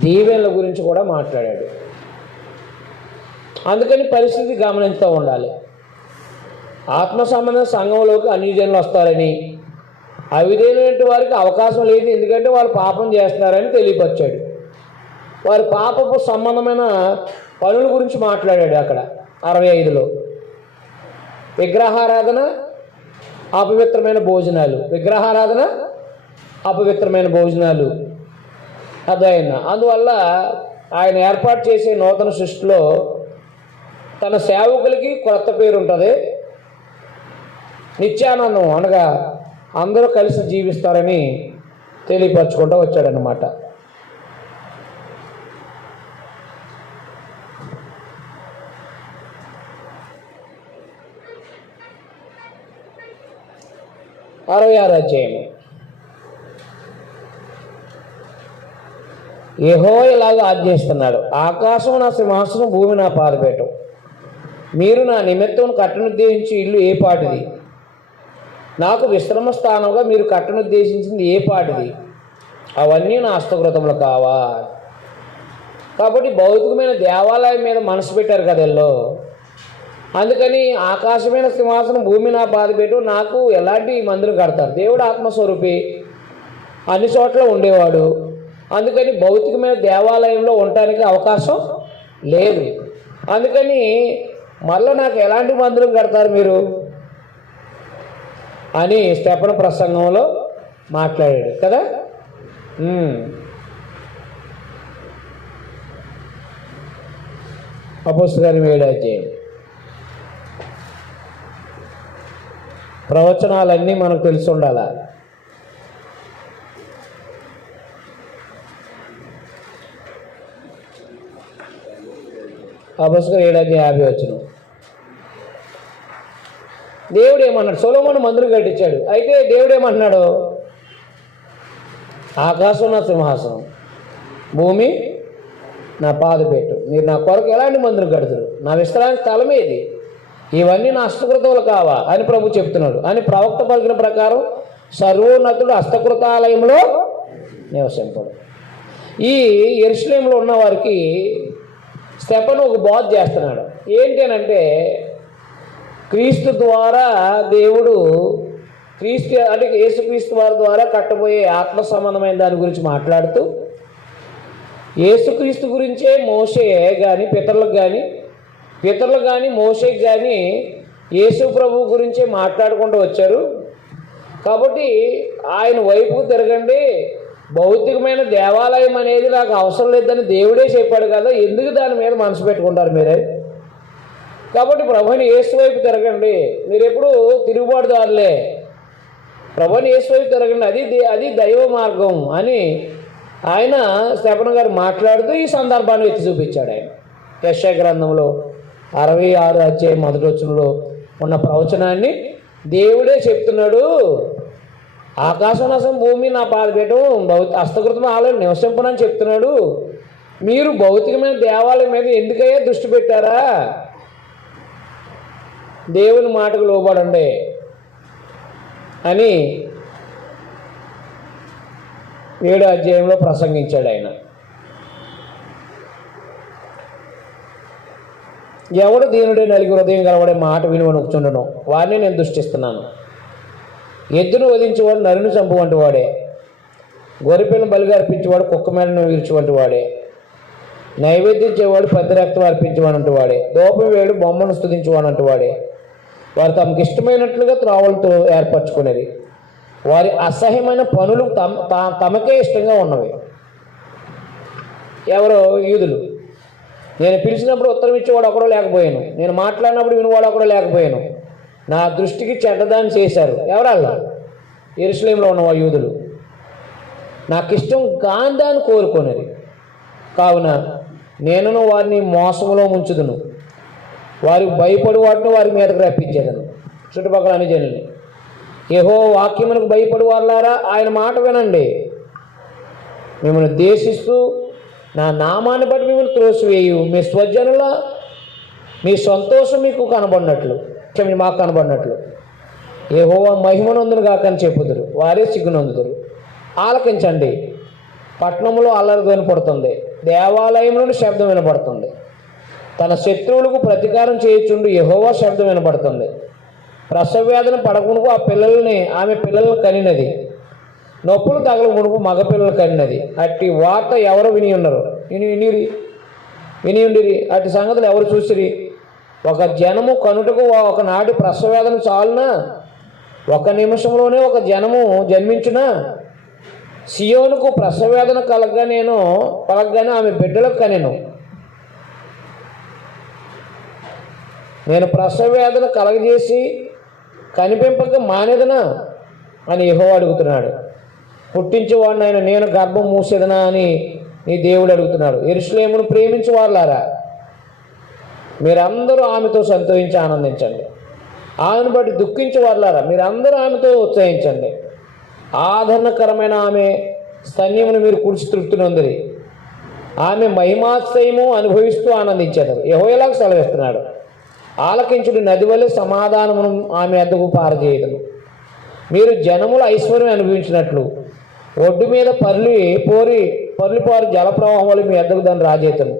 దీవెనల గురించి కూడా మాట్లాడాడు. అందుకని పరిస్థితి గమనిస్తూ ఉండాలి. ఆత్మ సంబంధ సంఘంలోకి అన్యజనులు వస్తారని, అవిధేయులైన వారికి అవకాశం లేదు, ఎందుకంటే వాళ్ళు పాపం చేస్తున్నారని తెలియపరిచాడు. వారి పాపపు సంబంధమైన పనుల గురించి మాట్లాడాడు అక్కడ 65లో. విగ్రహారాధన, అపవిత్రమైన భోజనాలు, విగ్రహారాధన, అపవిత్రమైన భోజనాలు. అదైనా అందువల్ల ఆయన ఏర్పాటు చేసే నూతన సృష్టిలో తన సేవకులకి కొత్త పేరు ఉంటుంది, నిత్యానందం, అనగా అందరూ కలిసి జీవిస్తారని తెలియపరచుకుంటూ వచ్చాడనమాట. అరవై 66 అధ్యాయము. యెహోవా ఇలాగ ఆజ్ఞిస్తున్నాడు, ఆకాశం నా సింహాసనం, భూమి నా పాదపీఠం. మీరు నా నిమిత్తం కట్టనుద్దేశించి ఇల్లు ఏ పాటిది? నాకు విశ్రమ స్థానంగా మీరు కట్టనుద్దేశించింది ఏ పాటిది? అవన్నీ నా హస్తకృతములు కావా? కాబట్టి భౌతికమైన దేవాలయం మీద మనసు పెట్టారు కదా వీళ్ళు. అందుకని ఆకాశమైన సింహాసనం, భూమి నా పాదపీఠం, నాకు ఎలాంటి మందిరం కడతారు? దేవుడు ఆత్మస్వరూపి, అన్ని చోట్ల ఉండేవాడు. అందుకని భౌతికమైన దేవాలయంలో ఉండటానికి అవకాశం లేదు. అందుకని మళ్ళీ నాకు ఎలాంటి మందిరం కడతారు మీరు అని స్టెఫను ప్రసంగంలో మాట్లాడాడు కదా. అపోస్తలుల 7వ అధ్యాయం. ప్రవచనాలన్నీ మనకు తెలిసి ఉండాలా. అపోస్తలుల 7వ అధ్యాయం 50 వచనం. దేవుడు ఏమన్నాడు? సొలొమోను మందిరం కట్టించాడు. అయితే దేవుడు ఏమంటున్నాడు? ఆకాశం నా సింహాసనం, భూమి నా పాదపీఠం. మీరు నా కొరకు ఎలాంటి మందిరం కడతారు? నా విశ్రాంతి స్థలం ఏది? ఇవన్నీ నా హస్తకృతములు కావా అని ప్రభు చెప్తున్నాడు. అని ప్రవక్త పలికిన ప్రకారం సర్వోన్నతుడు హస్తకృతాలయంలో నివసింపడు. ఈ యెరూషలేములో ఉన్న వారికి స్టెఫను ఒక బోధ చేస్తున్నాడు. ఏంటి అని అంటే, క్రీస్తు ద్వారా దేవుడు, క్రీస్తు అంటే యేసుక్రీస్తు వారి ద్వారా కట్టబోయే ఆత్మ సంబంధమైన దాని గురించి మాట్లాడుతూ, యేసుక్రీస్తు గురించే మోషే కానీ పితరులకు కానీ మోషేకి కానీ యేసు ప్రభు గురించే మాట్లాడుకుంటూ వచ్చారు. కాబట్టి ఆయన వైపుకు తిరగండి, భౌతికమైన దేవాలయం అనేది నాకు అవసరం లేదని దేవుడే చెప్పాడు కదా, ఎందుకు దాని మీద మనసు పెట్టుకుంటారు మీరే? కాబట్టి ప్రభుని యేసు వైపు తిరగండి, మీరు ఎప్పుడు తిరుగుబాటుదారులే, ప్రభుని యేసు వైపు తిరగండి, అది దైవ మార్గం అని ఆయన స్టెఫను గారు మాట్లాడుతూ ఈ సందర్భాన్ని ఎత్తి చూపించాడు. ఆయన యెషయా గ్రంథంలో 66వ అధ్యాయం 1వ వచనంలో ఉన్న ప్రవచనాన్ని దేవుడే చెప్తున్నాడు. ఆకాశం నసం, భూమి నా పాదపీఠం, హస్తకృతం ఆలయం నివసింపనని చెప్తున్నాడు. మీరు భౌతికమైన దేవాలయం మీద ఎందుకయ్యా దృష్టి పెట్టారా? దేవుని మాటకు లోబడండి అని 7వ అధ్యాయంలో ప్రసంగించాడు ఆయన. ఎవడు దీనుడే నలిగి హృదయం కలవడే మాట విని వణుకుచుండును, వాడిని నేను దృష్టిస్తున్నాను. ఎద్దును వధించేవాడు నరుని చంపు వంటి వాడే, గొర్రెపిల్లను బలిగా అర్పించేవాడు కుక్క మేడను విరిచేవంటి వాడే, నైవేద్యించేవాడు పెద్ద రక్తం అర్పించేవాడంటు వాడే, దూపం వేడు బొమ్మను స్తుతించేవాడంటు వాడే. వారు తమకు ఇష్టమైనట్లుగా త్రోవలతో ఏర్పరచుకునేది, వారి అసహ్యమైన పనులు తమకే ఇష్టంగా ఉన్నవి. ఎవరో యూదులు, నేను పిలిచినప్పుడు ఉత్తరం ఇచ్చేవాడు ఒకడో లేకపోయాను, నేను మాట్లాడినప్పుడు వినివాడు ఒకడో లేకపోయాను, నా దృష్టికి చెడ్డదాన్ని చేశారు. ఎవరల్లా? యెరూషలేములో ఉన్న యూదులు. నాకు ఇష్టం కాని దాన్ని కోరుకునేది. కావున నేనును వారిని మోసంలో ముంచుదును, వారికి భయపడి వాటిని వారి మీదకు రప్పించేదను. చుట్టుపక్కల అన్ని జనుల్ని యెహోవా వాక్యమునకు భయపడి వారులారా, ఆయన మాట వినండి. మిమ్మల్ని దేశిస్తూ నా నామాన్ని బట్టి మిమ్మల్ని త్రోసివేయు మీ స్వజనుల మీ సంతోషం మీకు కనబడినట్లు, మాకు కనబడినట్లు యెహోవా మహిమనందును గాక అని చెప్పుదురు, వారే సిగ్గునందుదురు. ఆలకించండి, పట్టణంలో అల్లరి వినపడుతుంది, దేవాలయం నుండి శబ్దం వినపడుతుంది. తన శత్రువులకు ప్రతీకారం చేయుచుండు యెహోవా శబ్దం వినపడుతుంది. ప్రసవవేదన పడకునుకు ఆమె పిల్లలను కనినది, నొప్పులు తగల మునుపు మగపిల్లలు కనినది. అట్టి వార్త ఎవరు విని ఉండిరి, అట్టి సంగతులు ఎవరు చూసిరి? ఒక జనము కనుటకు ఒకనాటి ప్రసవవేదన చాలునా? ఒక నిమిషంలోనే ఒక జనము జన్మించునా? సియోనుకు ప్రసవవేదన కలగగానే ఆమె బిడ్డలకు కనెను. నేను ప్రసవవేదన కలగజేసి కనిపింపక మానేదనా అని యెహోవా అడుగుతున్నాడు. పుట్టించేవాడిని ఆయన నేను గర్భం మూసేదనా అని నీ దేవుడు అడుగుతున్నాడు. యెరూషలేమును ప్రేమించు వారులారా, మీరందరూ ఆమెతో సంతోషించి ఆనందించండి. ఆమెను బట్టి దుఃఖించే వారులారా, మీరందరూ ఆమెతో ఉత్సహించండి. ఆదరణకరమైన ఆమె స్తన్యమును మీరు కుడిచి తృప్తి నొందిరి. ఆమె మహిమాశ్రయము అనుభవిస్తూ ఆనందించేదారు. యెహోవాలాగా సెలవిస్తున్నాడు. ఆలకించుడి, నది వలె సమాధానమును ఆమె అద్దకు పారజేయదును. మీరు జనముల ఐశ్వర్యం అనుభవించినట్లు ఒడ్డు మీద పొర్లిపారు జలప్రవాహం వల్ల మీ అద్దకు దాన్ని రాజేతను.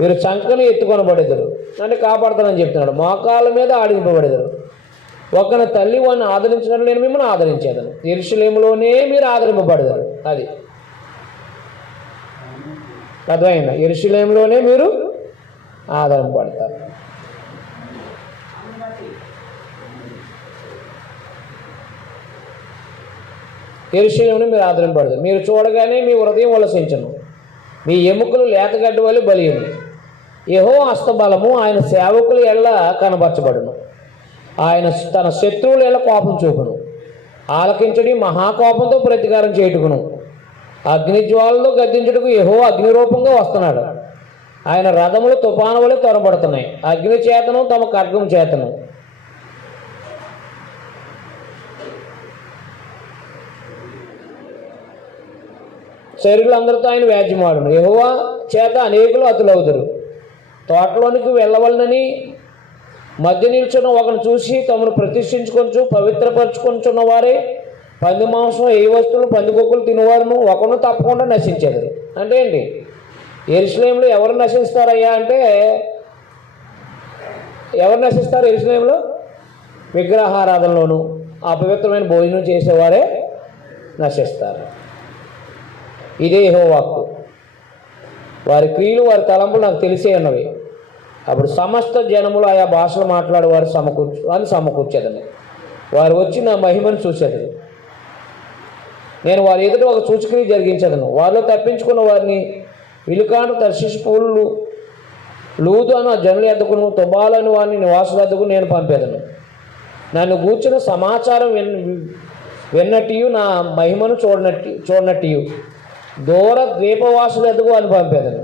మీరు చంకను ఎత్తుకొనబడేదరు, అంటే కాపాడుతానని చెప్తున్నాడు. మోకాళ్ళ మీద ఆడింపబడేదరు. ఒకని తల్లి వాడిని ఆదరించినట్లు నేను మిమ్మల్ని ఆదరించేదను. యెరూషలేములోనే మీరు ఆదరింపబడతారు. అది అర్థమైందా? యెరూషలేములోనే మీరు ఆదరింపబడతారు. యెరూషలేమును మీరు ఆదరింపబడతారు. మీరు చూడగానే మీ హృదయం ఉల్లసించును, మీ ఎముకలు లేతగడ్డి వలె బలియును. యెహోవా హస్తబలము ఆయన సేవకుల ఎల్ల కనబరచబడును. ఆయన తన శత్రువుల ఎల్ల కోపం చూపును. ఆలకించుడి, మహాకోపంతో ప్రతీకారం చేయుటకును అగ్నిజ్వాలతో గద్దించుటకు యెహోవా అగ్నిరూపంగా వస్తున్నాడు. ఆయన రథములు తుఫాను వలె త్వరపడుతున్నాయి, అగ్ని చేతను తమ ఖడ్గం చేతను. శరీరులందరితో ఆయన వ్యాజ్యమాడును. యెహోవా చేత అనేకులు అతులవుతారు. తోటలోనికి వెళ్ళవలనని మధ్య నిల్చున్న ఒకరిని చూసి తమను ప్రతిష్ఠించుకొంచు పవిత్రపరచుకొంచున్న వారే పంది మాంసం ఏ వస్తువులు పందికొక్కులు తినేవారును ఒకరు తప్పకుండా నశించేది. అంటే ఏంటి? యెరూషలేములో ఎవరు నశిస్తారయ్యా అంటే, ఎవరు నశిస్తారు యెరూషలేములో? విగ్రహారాధనలోను అపవిత్రమైన భోజనం చేసేవారే నశిస్తారు. ఇదే యెహోవా వాక్కు. వారి క్రియలు వారి తలంపులు నాకు తెలిసే ఉన్నవి. అప్పుడు సమస్త జనములు ఆయా భాషలు మాట్లాడేవారు సమకూర్చేదని వారు వచ్చి నా మహిమను చూసేదని నేను వారి ఎదుట ఒక సూచక్రియ జరిగించదను. వారిలో తప్పించుకున్న వారిని విలుకాండు తర్షీషు పూలు లూదు అను జనుల ఎద్దకును తుబాలని వారిని నివాసుల ఎద్దకు నేను పంపేదను. నన్ను గూర్చిన సమాచారం విన్నట్టు నా మహిమను చూడనట్టు దూర ద్వీపవాసుల ఎద్దకు అని పంపేదను.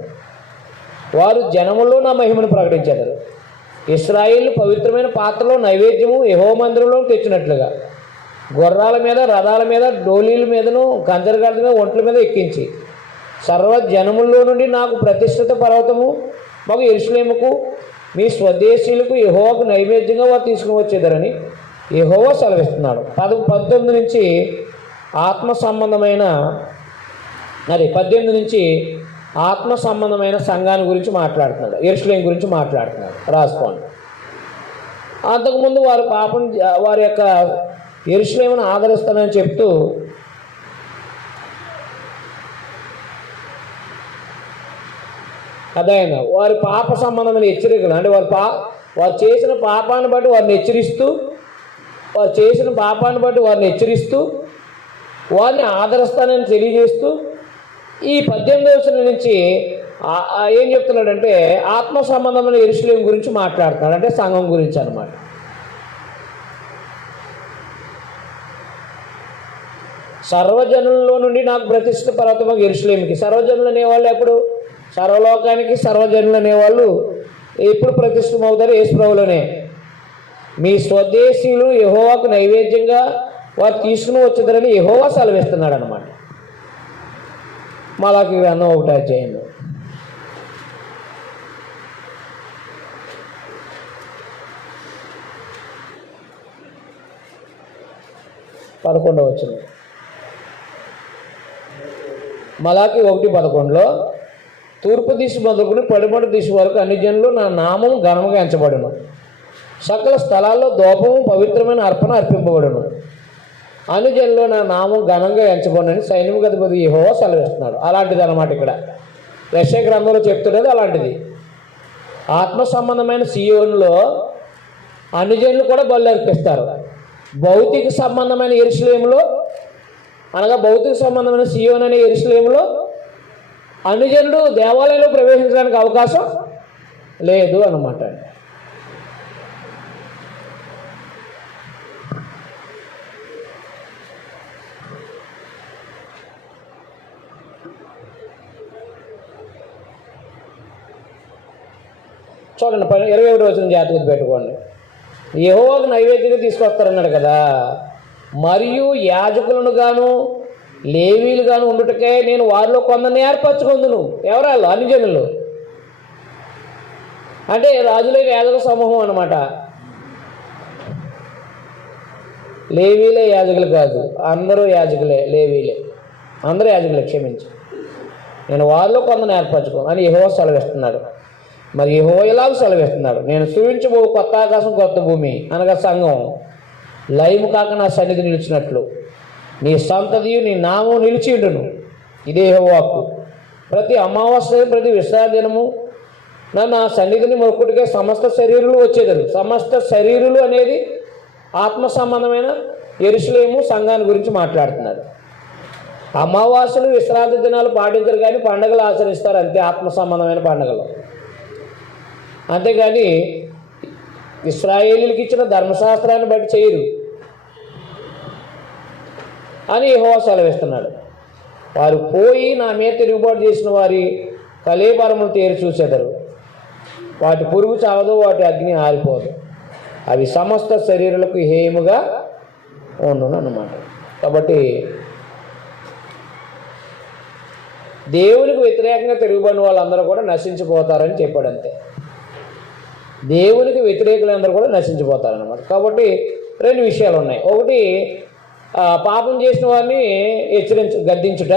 వారు జనముల్లో నా మహిమను ప్రకటించేదారు. ఇశ్రాయేలు పవిత్రమైన పాత్రలో నైవేద్యము యెహోవా మందిరంలో తెచ్చినట్లుగా గుర్రాల మీద, రథాల మీద, డోలీల మీదను, గంజరగడ్డ మీద, ఒంట్ల మీద ఎక్కించి సర్వ జనముల్లో నుండి నాకు ప్రతిష్ఠిత పర్వతము మాకు యెరూషలేముకు మీ స్వదేశీయులకు యెహోవాకు నైవేద్యంగా వారు తీసుకుని వచ్చేదారని యెహోవా సెలవిస్తున్నాడు. 18 నుంచి ఆత్మ సంబంధమైన 18 నుంచి ఆత్మ సంబంధమైన సంఘాన్ని గురించి మాట్లాడుతున్నాడు, యెరూషలేము గురించి మాట్లాడుతున్నాడు. రాసుకోండి. అంతకుముందు వారి యొక్క యెరూషలేమును ఆదరిస్తానని చెప్తూ అదైనా వారి పాప సంబంధమైన హెచ్చరికలు, అంటే వారు చేసిన పాపాన్ని బట్టి వారిని హెచ్చరిస్తూ వారిని ఆదరిస్తానని తెలియజేస్తూ ఈ 18వ వచనం నుంచి ఏం చెప్తున్నాడంటే ఆత్మ సంబంధమైన యెరూషలేము గురించి మాట్లాడుతున్నాడు. అంటే సంఘం గురించి అన్నమాట. సర్వజనుల్లో నుండి నాకు ప్రతిష్ఠిత పర్వతము యెరూషలేముకి. సర్వజనులు అనేవాళ్ళు ఎప్పుడు? సర్వలోకానికి సర్వజనులు అనేవాళ్ళు ఎప్పుడు ప్రతిష్ఠితమవుతారు? యేసు ప్రభువులోనే. మీ స్వదేశీయులు యెహోవాకు నైవేద్యంగా వారు తీసుకుని వచ్చేదారని యెహోవా సెలవిస్తున్నాడు అన్నమాట. మలాకి గ్రంథం 1వ అధ్యాయంలో. పదకొండవ వచనం. మలాకి 1:11లో తూర్పు దిశ మొదలుకొని పడిమటి దిశ వరకు అన్ని జనులు నా నామం ఘనముగా ఎంచబడును. సకల స్థలాల్లో దోపము పవిత్రమైన అర్పణ అర్పింపబడును. అన్ని జనులు నా నామం ఘనంగా ఎంచబడునని సైన్యముకు అధిపతి యెహోవా సెలవిస్తున్నాడు. అలాంటిది అన్నమాట ఇక్కడ యెషయా గ్రంథంలో చెప్తున్నది అలాంటిది. ఆత్మ సంబంధమైన సీయోనులో అన్ని జనులు కూడా బలు అర్పిస్తారు. భౌతిక సంబంధమైన యెరూషలేములో అనగా భౌతిక సంబంధమైన సీయోను అనే యెరూషలేములో అన్ని జనులు దేవాలయంలో ప్రవేశించడానికి అవకాశం లేదు అన్నమాట. చూడండి 21వ వచనం జాగ్రత్తగా పెట్టుకోండి. యెహోవాకు నైవేద్యంగా తీసుకొస్తారన్నాడు కదా. మరియు యాజకులను గాను లేవీలు గాను ఉండుటకే నేను వారిలో కొందరిని ఏర్పరచుకుందును. ఎవరాళ్ళు? అన్ని జనులు అంటే రాజులైన యాజక సమూహం అన్నమాట. లేవీలే యాజకులు కాదు, అందరూ యాజకులే. లేవీలే అందరూ యాజకులే, క్షమించి. నేను వారిలో కొందరిని ఏర్పరచుకోను అని యెహోవా సెలవిస్తున్నాడు. మరి యెహోవా ఇలాగ సెలవిస్తున్నాడు, నేను సృజించబో కొత్త ఆకాశం కొత్త భూమి అనగా సంఘం లయము కాక నా సన్నిధి నిలిచినట్లు నీ సంతతియు నీ నామం నిలిచి ఉండును. ఇదే యెహోవాకు. ప్రతి అమావాస్య ప్రతి విశ్రాంతి దినము నా సన్నిధిని మొక్కుటికే సమస్త శరీరులు వచ్చేదారు. సమస్త శరీరులు అనేది ఆత్మ సంబంధమైన యెరూషలేము సంఘాన్ని గురించి మాట్లాడుతున్నాడు. అమావాస్యలు విశ్రాంతి దినాలు పాటించరు కానీ పండుగలు ఆచరిస్తారు అంతే, ఆత్మ సంబంధమైన పండుగలు. అంతేగాని ఇశ్రాయేలీలకు ఇచ్చిన ధర్మశాస్త్రాన్ని బట్టి చేయరు అని యెహోవా సెలవిస్తున్నాడు. వారు పోయి నా మీద తిరుగుబాటు చేసిన వారి కళేబరములు తేరి చూసేదారు. వాటి పురుగు చావదు, వాటి అగ్ని ఆరిపోదు, అవి సమస్త శరీరాలకు హేయముగా ఉండును అన్నమాట. కాబట్టి దేవునికి వ్యతిరేకంగా తిరుగుబడిన వాళ్ళందరూ కూడా నశించిపోతారని చెప్పాడు అంతే. దేవునికి వ్యతిరేకులందరూ కూడా నశించిపోతారన్నమాట. కాబట్టి రెండు విషయాలు ఉన్నాయి. ఒకటి పాపం చేసిన వారిని గద్దించుట.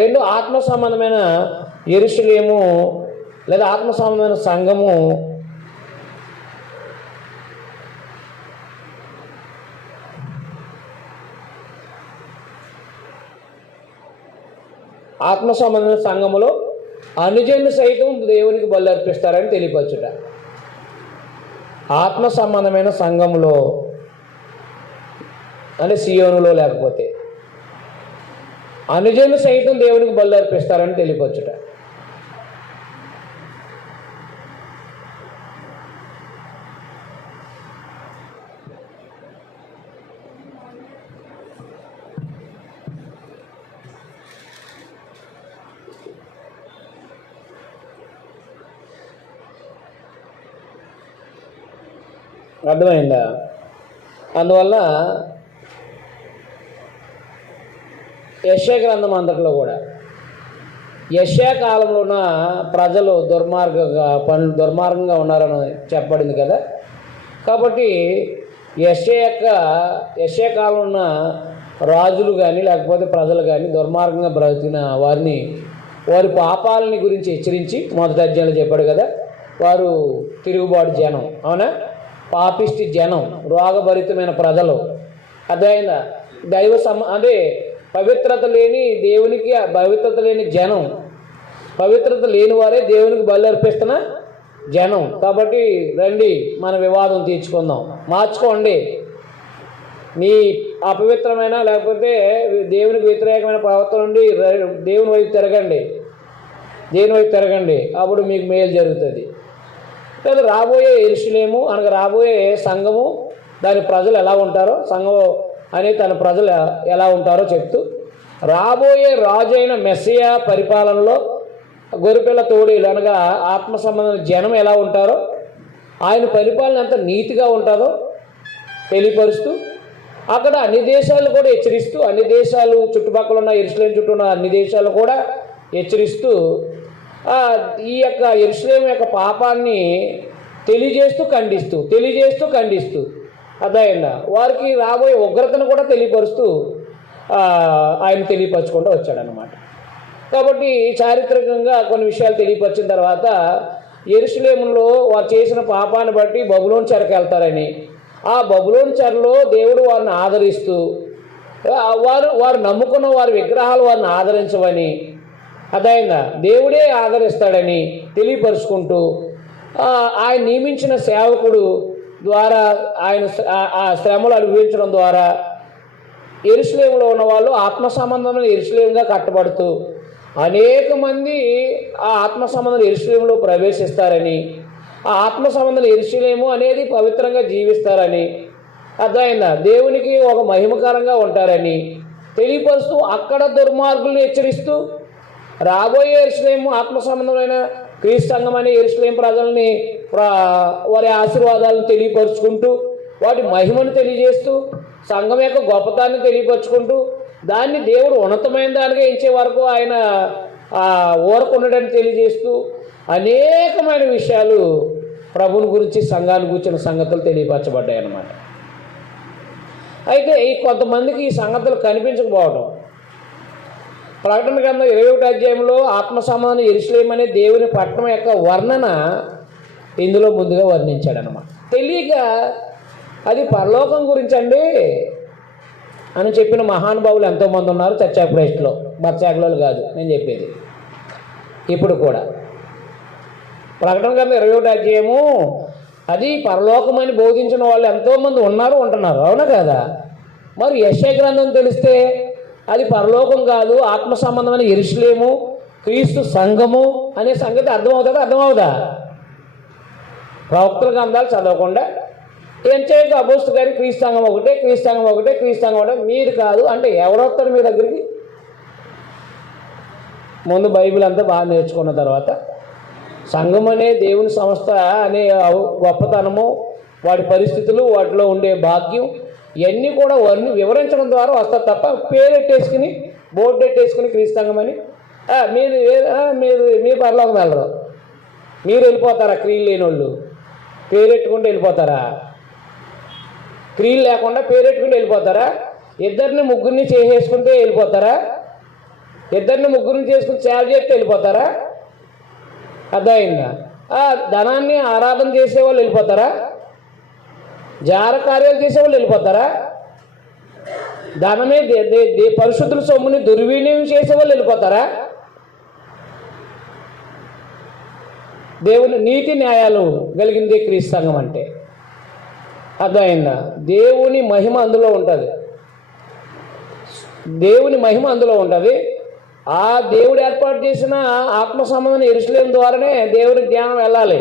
రెండు ఆత్మ సంబంధమైన యెరూషలేము లేదా ఆత్మ సంబంధమైన సంఘము ఆత్మ సంబంధమైన సంఘములో అనుజనులు సైతం దేవునికి బలి అర్పిస్తారని తెలియపరచుట. ఆత్మ సంబంధమైన సంఘములో అంటే సియోనులో లేకపోతే అనుజనులు సైతం దేవునికి బలి అర్పిస్తారని తెలియపరచుట. అర్థమైందా? అందువల్ల యెషయా గ్రంథం అంతట్లో కూడా యెషయా కాలంలో ఉన్న ప్రజలు దుర్మార్గంగా ఉన్నారని చెప్పబడింది కదా. కాబట్టి యెషయా కాలంలో ఉన్న రాజులు కానీ లేకపోతే ప్రజలు కానీ దుర్మార్గంగా బ్రతికిన వారిని వారి పాపాలని గురించి హెచ్చరించి మొదటి అధ్యాయంలో చెప్పాడు కదా. వారు తిరుగుబాటు జనం, అవునా, పాపిష్టి జనం, రోగభరితమైన ప్రజలు. అర్థమైందా? అంటే పవిత్రత లేని దేవునికి పవిత్రత లేని జనం, పవిత్రత లేని వారే దేవునికి బలి అర్పిస్తున్న జనం. కాబట్టి రండి మన వివాదం తీర్చుకుందాం, మార్చుకోండి. మీ అపవిత్రమైన లేకపోతే దేవునికి వ్యతిరేకమైన ప్రవర్తన నుండి దేవుని వైపు తిరగండి, అప్పుడు మీకు మేలు జరుగుతుంది. లేదా రాబోయే యెరూషలేము అనగా రాబోయే సంఘము, దాని ప్రజలు ఎలా ఉంటారో, సంఘం అని తన ప్రజలు ఎలా ఉంటారో చెప్తూ రాబోయే రాజు అయిన మెస్సియా పరిపాలనలో గొర్రెపిల్ల తోడేలు అనగా ఆత్మ సంబంధమైన జనం ఎలా ఉంటారో, ఆయన పరిపాలన ఎంత నీతిగా ఉంటుందో తెలియపరుస్తూ అక్కడ అన్ని దేశాలు కూడా హెచ్చరిస్తూ, అన్ని దేశాలు చుట్టుపక్కల ఉన్న యెరూషలేము చుట్టూ ఉన్న అన్ని దేశాలు కూడా హెచ్చరిస్తూ ఈ యొక్క యెరూషలేము యొక్క పాపాన్ని తెలియజేస్తూ ఖండిస్తూ అర్థమైందా, వారికి రాబోయే ఉగ్రతను కూడా తెలియపరుస్తూ ఆయన తెలియపరచుకుంటూ వచ్చాడనమాట. కాబట్టి చారిత్రకంగా కొన్ని విషయాలు తెలియపరిచిన తర్వాత యెరూషలేములో వారు చేసిన పాపాన్ని బట్టి బబులోను చెరకు వెళ్తారని, ఆ బబులోను చెరలో దేవుడు వారిని ఆదరిస్తూ వారు నమ్ముకున్న వారి విగ్రహాలు వారిని ఆదరించవని, అదైందా దేవుడే ఆదరిస్తాడని తెలియపరుచుకుంటూ ఆయన నియమించిన సేవకుడు ద్వారా ఆయన ఆ శ్రమలు అనుభవించడం ద్వారా యెరూషలేములో ఉన్న వాళ్ళు ఆత్మ సంబంధమైన యెరూషలేముగా కట్టబడుతూ అనేక మంది ఆ ఆత్మ సంబంధం యెరూషలేములో ప్రవేశిస్తారని, ఆ ఆత్మ సంబంధం యెరూషలేము అనేది పవిత్రంగా జీవిస్తారని, అర్థమైందా దేవునికి ఒక మహిమకరంగా ఉంటారని తెలియపరుస్తూ అక్కడ దుర్మార్గులను హెచ్చరిస్తూ రాబోయే యెరూషలేము ఆత్మ సంబంధమైన క్రీస్తు సంఘం అనే యెరూషలేము ప్రజల్ని వారి ఆశీర్వాదాలను తెలియపరుచుకుంటూ వాటి మహిమను తెలియజేస్తూ సంఘం యొక్క గొప్పతాన్ని తెలియపరుచుకుంటూ దాన్ని దేవుడు ఉన్నతమైన దానిగా ఎంచే వరకు ఆయన ఊరకుండడని తెలియజేస్తూ అనేకమైన విషయాలు ప్రభుని గురించి సంఘాన్ని గురించిన సంగతులు తెలియపరచబడ్డాయి అన్నమాట. అయితే ఈ కొంతమందికి ఈ సంగతులు కనిపించకపోవడం, ప్రకటన గ్రంథం 21వ అధ్యాయంలో ఆత్మ సంబంధం యెరూషలేము అనే దేవుని పట్టణం యొక్క వర్ణన ఇందులో ముందుగా వర్ణించాడనమాట. తెలియక అది పరలోకం గురించి అండి అని చెప్పిన మహానుభావులు ఎంతోమంది ఉన్నారు చర్చా ప్రైస్ట్లో, బచ్చాకులలో కాదు నేను చెప్పేది. ఇప్పుడు కూడా ప్రకటన గ్రంథం 21వ అధ్యాయము అది పరలోకమని బోధించిన వాళ్ళు ఎంతోమంది ఉంటున్నారు, అవునా కదా? మరి యెషయా గ్రంథం తెలిస్తే అది పరలోకం కాదు, ఆత్మ సంబంధమైన యెరూషలేము క్రీస్తు సంఘము అనే సంగతి అర్థమవుదా? ప్రవక్తల గ్రంథాలు చదవకుండా ఏం చేయక అపోస్తలు గారి క్రీస్తు సంఘం ఒకటే మీరు కాదు అంటే ఎవరొస్తారు మీ దగ్గరికి? ముందు బైబిల్ అంతా బాగా నేర్చుకున్న తర్వాత సంఘం అనే దేవుని సంస్థ అనే గొప్పతనము, వాటి పరిస్థితులు, వాటిలో ఉండే భాగ్యం ఇవన్నీ కూడా వివరించడం ద్వారా వస్తారు తప్ప పేరెట్టేసుకుని బోర్డు పెట్టేసుకుని క్రీస్తు సంఘం అని మీరు పరలోకం వెళ్ళరు. మీరు వెళ్ళిపోతారా? క్రియలు లేని వాళ్ళు పేరెట్టుకుంటూ వెళ్ళిపోతారా? క్రియలు లేకుండా పేరెట్టుకుంటూ వెళ్ళిపోతారా? ఇద్దరిని ముగ్గురిని చేసేసుకుంటే వెళ్ళిపోతారా? ఇద్దరిని ముగ్గురిని చేసుకుని సేవ చేస్తే వెళ్ళిపోతారా? అర్థమైందా? ధనాన్ని ఆరాధన చేసేవాళ్ళు వెళ్ళిపోతారా? జార కార్యాలు చేసేవాళ్ళు వెళ్ళిపోతారా? ధనమే పరిశుద్ధుల సొమ్ముని దుర్వినియోగం చేసేవాళ్ళు వెళ్ళిపోతారా? దేవుని నీతి న్యాయాలు కలిగింది క్రీస్తు సంఘం అంటే. అర్థమైందా? దేవుని మహిమ అందులో ఉంటుంది. ఆ దేవుడు ఏర్పాటు చేసిన ఆత్మ సంబంధం యెరూషలేము ద్వారానే దేవుని జ్ఞానం వెళ్ళాలి.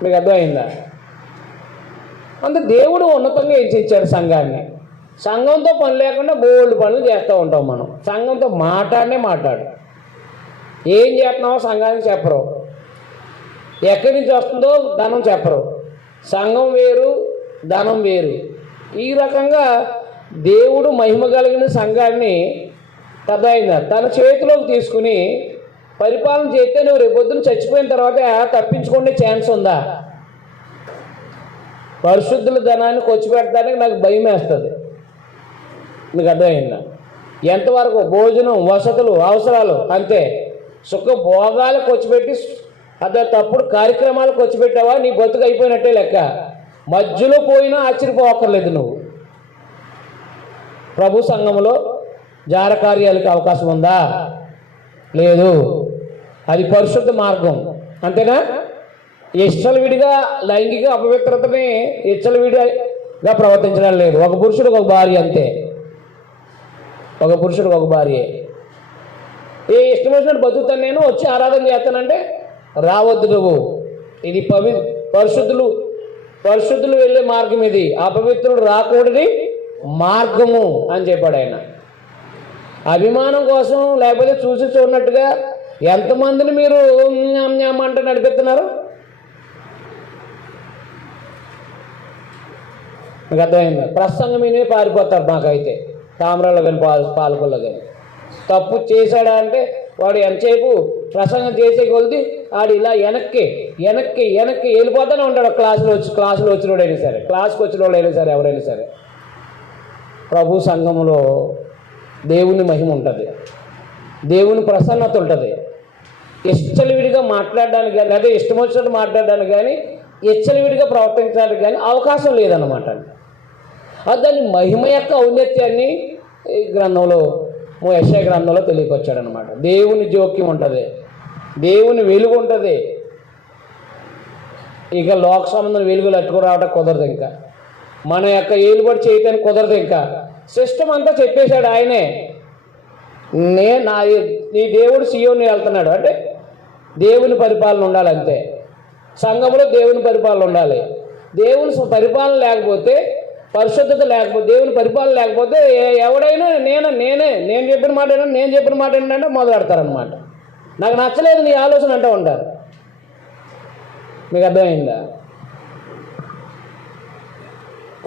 మీకు అర్థమైందా? అందుకే దేవుడు ఉన్నతంగా ఎంచిచ్చాడు సంఘాన్ని. సంఘంతో పని లేకుండా బోల్డ్ పనులు చేస్తూ ఉంటాం మనం. సంఘంతో మాట్లాడు ఏం చేస్తున్నామో సంఘానికి చెప్పరు, ఎక్కడి నుంచి వస్తుందో ధనం చెప్పరు. సంఘం వేరు, ధనం వేరు. ఈ రకంగా దేవుడు మహిమ కలిగిన సంఘాన్ని అర్థమైందా తన చేతిలోకి తీసుకుని పరిపాలన చేస్తే నువ్వు రేపొద్దున చచ్చిపోయిన తర్వాత తప్పించుకునే ఛాన్స్ ఉందా? పరిశుద్ధుల ధనాన్ని ఖర్చుపెట్టడానికి నాకు భయం వేస్తుంది. మీకు అర్థమైందా? ఎంతవరకు భోజనం, వసతులు, అవసరాలు అంతే. సుఖ భోగాలు ఖర్చుపెట్టి అదే తప్పుడు కార్యక్రమాలు ఖర్చుపెట్టావా నీ బతుకు అయిపోయినట్టే లెక్క. మధ్యలో పోయినా ఆశ్చర్యపోవక్కర్లేదు నువ్వు. ప్రభు సంఘంలో జార కార్యాలకు అవకాశం ఉందా? లేదు. అది పరిశుద్ధ మార్గం, అంతేనా? విడిగా లైంగిక అపవిత్రతని విడిగా ప్రవర్తించడం లేదు. ఒక పురుషుడికి ఒక భార్య అంతే. ఒక పురుషుడికి ఒక భార్యే. ఇష్టం వచ్చినట్టు బతుకుతాను నేను, వచ్చి ఆరాధన చేస్తానంటే రావద్దు నువ్వు. ఇది పరిశుద్ధులు పరిశుద్ధులు వెళ్ళే మార్గం ఇది, అపవిత్రుడు రాకూడని మార్గము అని చెప్పాడు ఆయన. అభిమానం కోసం లేకపోతే చూసి చూడనట్టుగా ఎంతమందిని మీరు అంటే నడిపిస్తున్నారు? మీకు అర్థమైందా? ప్రసంగం వినే పారిపోతారు. మాకైతే తామరాలో కానీ పాలకుల్లో కానీ తప్పు చేశాడా అంటే వాడు ఎంతసేపు ప్రసంగం చేసే కొలిది వాడు ఇలా వెనక్కి వెనక్కి వెనక్కి వెళ్ళిపోతూనే ఉంటాడు. క్లాసులో వచ్చిన వాడైనా సరే, క్లాస్కి వచ్చిన వాడైనా సరే, ఎవరైనా సరే. ప్రభు సంఘంలో దేవుని మహిమ ఉంటుంది, దేవుని ప్రసన్నత ఉంటుంది. ఇష్టలివిడిగా మాట్లాడడానికి కానీ, అదే ఇష్టం వచ్చినట్టు మాట్లాడడానికి కానీ, ఇష్టలివిడిగా ప్రవర్తించడానికి కానీ అవకాశం లేదన్నమాట. దాని మహిమ యొక్క ఔన్నత్యాన్ని ఈ గ్రంథంలో, యెషయా గ్రంథంలో తెలియపరిచాడనమాట. దేవుని జోక్యం ఉంటుంది, దేవుని వెలుగు ఉంటుంది. ఇక లోక సంబంధం వెలుగులు అట్టుకురావటం కుదరదు. ఇంకా మన యొక్క ఏలుబడి చేయటానికి కుదరదు. ఇంకా సిస్టమ్ అంతా చెప్పేశాడు ఆయనే. నీ దేవుడు సీయోని వెళ్తున్నాడు అంటే దేవుని పరిపాలన ఉండాలి అంతే. సంఘంలో దేవుని పరిపాలన ఉండాలి. దేవుని పరిపాలన లేకపోతే, పరిశుద్ధత లేకపోతే, దేవుని పరిపాలన లేకపోతే ఎవడైనా నేను చెప్పిన మాట ఏంటంటే మొదలెడతారనమాట. నాకు నచ్చలేదు నీ ఆలోచన అంటూ ఉంటారు. మీకు అర్థమైందా?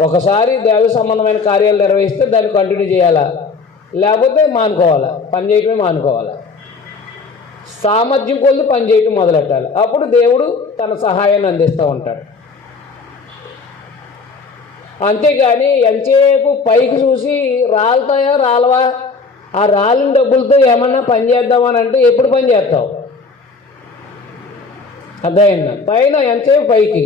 ఒకసారి దైవ సంబంధమైన కార్యాలు నిర్వహిస్తే దాన్ని కంటిన్యూ చేయాలా, లేకపోతే మానుకోవాలా. పని చేయటమే మానుకోవాలా. సామర్థ్యం కొద్ది పని చేయటం మొదలెట్టాలి. అప్పుడు దేవుడు తన సహాయాన్ని అందిస్తూ ఉంటాడు. అంతేగాని ఎంతసేపు పైకి చూసి రాలుతాయా రాలవా, ఆ రాలిన డబ్బులతో ఏమన్నా పని చేద్దామని అంటే ఎప్పుడు పని చేస్తావు? అర్థమైందా? పైన ఎంతసేపు పైకి.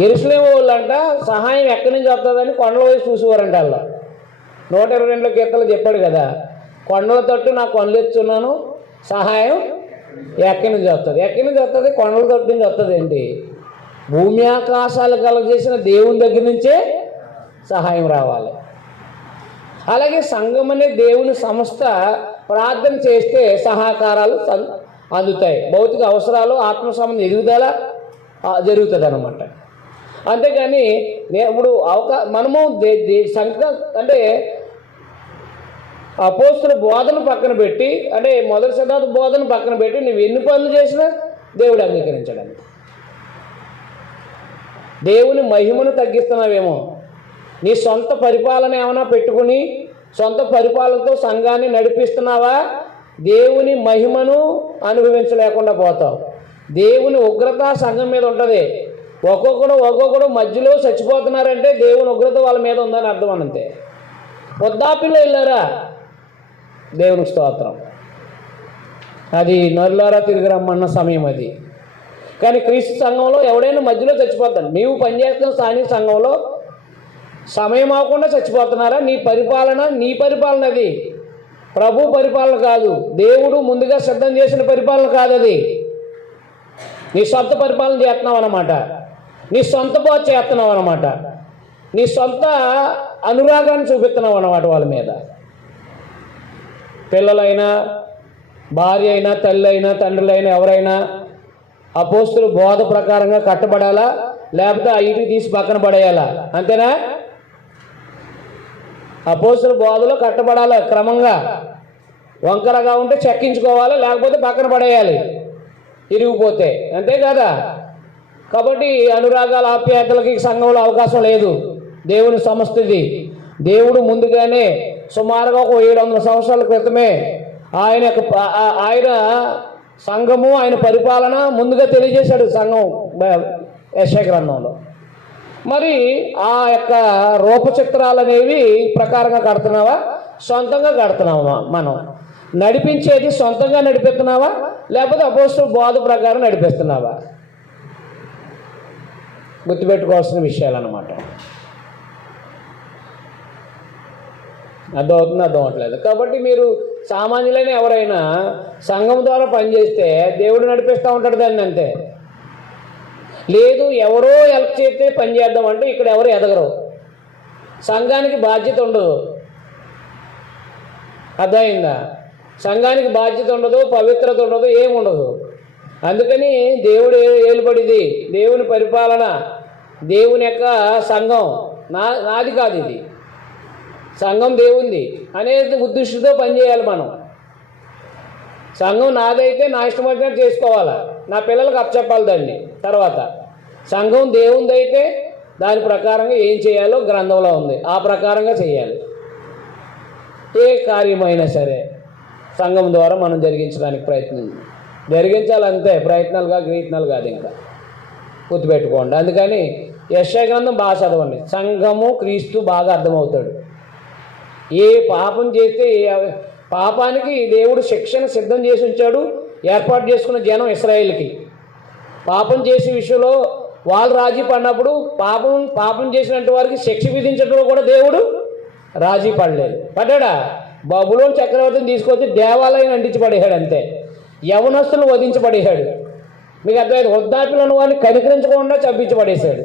యెరూషలేము వాళ్ళంట సహాయం ఎక్కడి నుంచి వస్తుందని కొండల వైపు చూసేవారంట. అలా 122 కీర్తనలు చెప్పాడు కదా, కొండల తట్టు నా కొండలు ఎత్తున్నాను, సహాయం ఎక్కడి నుంచి వస్తుంది? ఎక్కడి నుంచి వస్తుంది? కొండల తట్టు నుంచి వస్తుంది. ఏంటి? భూమి ఆకాశాలు కలగజేసిన దేవుని దగ్గర నుంచే సహాయం రావాలి. అలాగే సంఘం అనే దేవుని సంస్థ ప్రార్థన చేస్తే సహకారాలు అందుతాయి. భౌతిక అవసరాలు, ఆత్మ సంబంధం ఎదుగుదల జరుగుతుంది అన్నమాట. అంతేగాని ఇప్పుడు మనము సంఘ అంటే అపోస్తుల బోధన పక్కన పెట్టి, అంటే మొదటి శతాబ్ద బోధన పక్కన పెట్టి నువ్వు ఎన్ని పనులు చేసినా దేవుడు అంగీకరించడానికి. దేవుని మహిమను తగ్గిస్తున్నావేమో, నీ సొంత పరిపాలన ఏమైనా పెట్టుకుని సొంత పరిపాలనతో సంఘాన్ని నడిపిస్తున్నావా? దేవుని మహిమను అనుభవించలేకుండా పోతావు. దేవుని ఉగ్రత సంఘం మీద ఉంటుంది. ఒక్కొక్కడు మధ్యలో చచ్చిపోతున్నారంటే దేవుని ఉగ్రత వాళ్ళ మీద ఉందని అర్థం. అంతే. వృద్ధాప్యంలో వెళ్ళారా? దేవునికి స్తోత్రం. అది నరులారా తిరిగి రమ్మన్న సమయం అది. కానీ క్రీస్తు సంఘంలో ఎవడైనా మధ్యలో చచ్చిపోతాడు. నీవు పనిచేస్తున్న స్థానిక సంఘంలో సమయం అవ్వకుండా చచ్చిపోతున్నారా? నీ పరిపాలన అది ప్రభు పరిపాలన కాదు. దేవుడు ముందుగా సిద్ధం చేసిన పరిపాలన కాదు అది. నీ సొంత పరిపాలన చేస్తున్నావు అన్నమాట. నీ సొంత బాధ చేస్తున్నావు అన్నమాట. నీ సొంత అనురాగాన్ని చూపిస్తున్నావు అన్నమాట వాళ్ళ మీద. పిల్లలైనా, భార్య అయినా, తల్లి అయినా, తండ్రులైనా, ఎవరైనా అపోస్తుల బోధ ప్రకారంగా కట్టబడాలా, లేకపోతే ఆ ఇంటికి తీసి పక్కన పడేయాలా? అంతేనా? అపోస్తుల బోధలో కట్టబడాలి. క్రమంగా వంకరగా ఉంటే చెక్కించుకోవాలి, లేకపోతే పక్కన పడేయాలి ఇరిగిపోతే. అంతే కదా? కాబట్టి అనురాగాల ఆప్యాయతలకి సంఘంలో అవకాశం లేదు. దేవుని సంస్థది. దేవుడు ముందుగానే సుమారుగా ఒక 700 సంవత్సరాల క్రితమే ఆయన సంఘము, ఆయన పరిపాలన ముందుగా తెలియజేశాడు సంఘం యెషయా గ్రంథంలో. మరి ఆ యొక్క రూపచిత్రాలు అనేవి ప్రకారంగా కడుతున్నావా, సొంతంగా కడుతున్నావా? మనం నడిపించేది సొంతంగా నడిపిస్తున్నావా, లేకపోతే అపోస్తుల బోధ ప్రకారం నడిపిస్తున్నావా? గుర్తుపెట్టుకోవాల్సిన విషయాలు అన్నమాట. అర్థమవుతుంది? అర్థం అవట్లేదు. కాబట్టి మీరు సామాన్యులైన ఎవరైనా సంఘం ద్వారా పనిచేస్తే దేవుడు నడిపిస్తూ ఉంటాడు దాన్ని. అంతే. లేదు ఎవరో హెల్ప్ చేస్తే పని చేద్దామంటే ఇక్కడ ఎవరు ఎదగరు. సంఘానికి బాధ్యత ఉండదు. అర్థమైందా? సంఘానికి బాధ్యత ఉండదు, పవిత్రత ఉండదు, ఏముండదు. అందుకని దేవుడు ఏలుబడిది, దేవుని పరిపాలన దేవుని యొక్క సంఘం నాది కాదు, ఇది సంఘం దేవుంది అనేది ఉద్దేశంతో పనిచేయాలి మనం. సంఘం నాదైతే నా ఇష్టం వచ్చినట్టు చేసుకోవాలా, నా పిల్లలకు అప్పచెప్పాలి దాన్ని. తర్వాత సంఘం దేవుంది అయితే దాని ప్రకారంగా ఏం చేయాలో గ్రంథంలో ఉంది, ఆ ప్రకారంగా చేయాలి. ఏ కార్యమైనా సరే సంఘం ద్వారా మనం జరిగించడానికి జరిగించాలంతే, ప్రయత్నాలుగా గ్రీత్నాలు కాదు. ఇంకా గుర్తుపెట్టుకోండి. అందుకని యెషయా గ్రంథం బాగా చదవండి. సంఘము క్రీస్తు బాగా అర్థమవుతాడు. ఏ పాపం చేస్తే పాపానికి దేవుడు శిక్షణ సిద్ధం చేసి ఉంచాడు. ఏర్పాటు చేసుకున్న జనం ఇశ్రాయేలుకి పాపం చేసే విషయంలో వాళ్ళు రాజీ పడినప్పుడు పాపం చేసినట్టు వారికి శిక్ష విధించడంలో కూడా దేవుడు రాజీ పడలేదు. పడ్డాడా? బబులోను చక్రవర్తిని తీసుకొచ్చి దేవాలయం అంటించి పడేశాడు అంతే. యవనస్తులను వధించబడేశాడు. మీకు అర్థమైంది? వృద్ధాప్యులు ఉన్న వారిని కనికరించకుండా చంపించి పడేశాడు.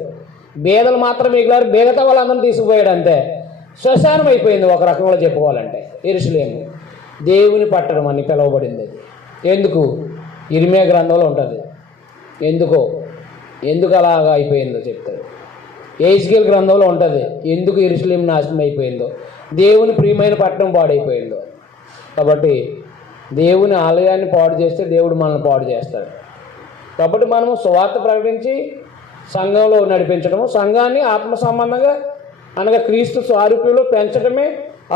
బేదలు మాత్రం మిగిలారు, మిగతా వాళ్ళందరూ తీసుకుపోయాడు అంతే. శ్మశానం అయిపోయింది ఒక రకంలో చెప్పుకోవాలంటే. యెరూషలేము దేవుని పట్టణం అని పిలువబడింది. అది ఎందుకు? ఇర్మియా గ్రంథంలో ఉంటుంది. ఎందుకు అలాగా అయిపోయిందో చెప్తాడు. యెహెజ్కేలు గ్రంథంలో ఉంటుంది ఎందుకు యెరూషలేము నాశనం అయిపోయిందో, దేవుని ప్రియమైన పట్టణం పాడైపోయిందో. కాబట్టి దేవుని ఆలయాన్ని పాడు చేస్తే దేవుడు మనల్ని పాడు చేస్తాడు. కాబట్టి మనము సువార్త ప్రకటించి సంఘంలో నడిపించడము, సంఘాన్ని ఆత్మ సంబంధంగా అనగా క్రీస్తు స్వారూప్యంలో పెంచడమే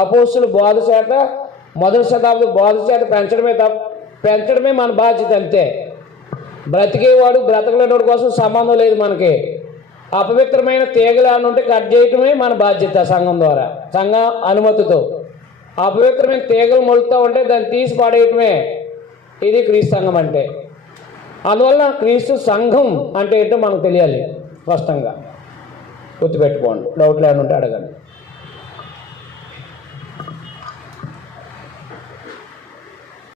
అపోస్తుల బోధ చేత, మొదటి శతాబ్దం బోధ చేత పెంచడమే మన బాధ్యత అంతే. బ్రతికేవాడు బ్రతకలేనివాడు కోసం సంబంధం లేదు మనకి. అపవిత్రమైన తీగలు అని ఉంటే కట్ చేయటమే మన బాధ్యత సంఘం ద్వారా, సంఘ అనుమతితో. అపవిత్రమైన తీగలు మొలుతూ ఉంటే దాన్ని తీసి పడేయటమే ఇది క్రీస్తు సంఘం అంటే. అందువల్ల క్రీస్తు సంఘం అంటే ఏంటో మనకు తెలియాలి స్పష్టంగా. గుర్తుపెట్టుకోండి. డౌట్లు ఏమైనా ఉంటే అడగండి.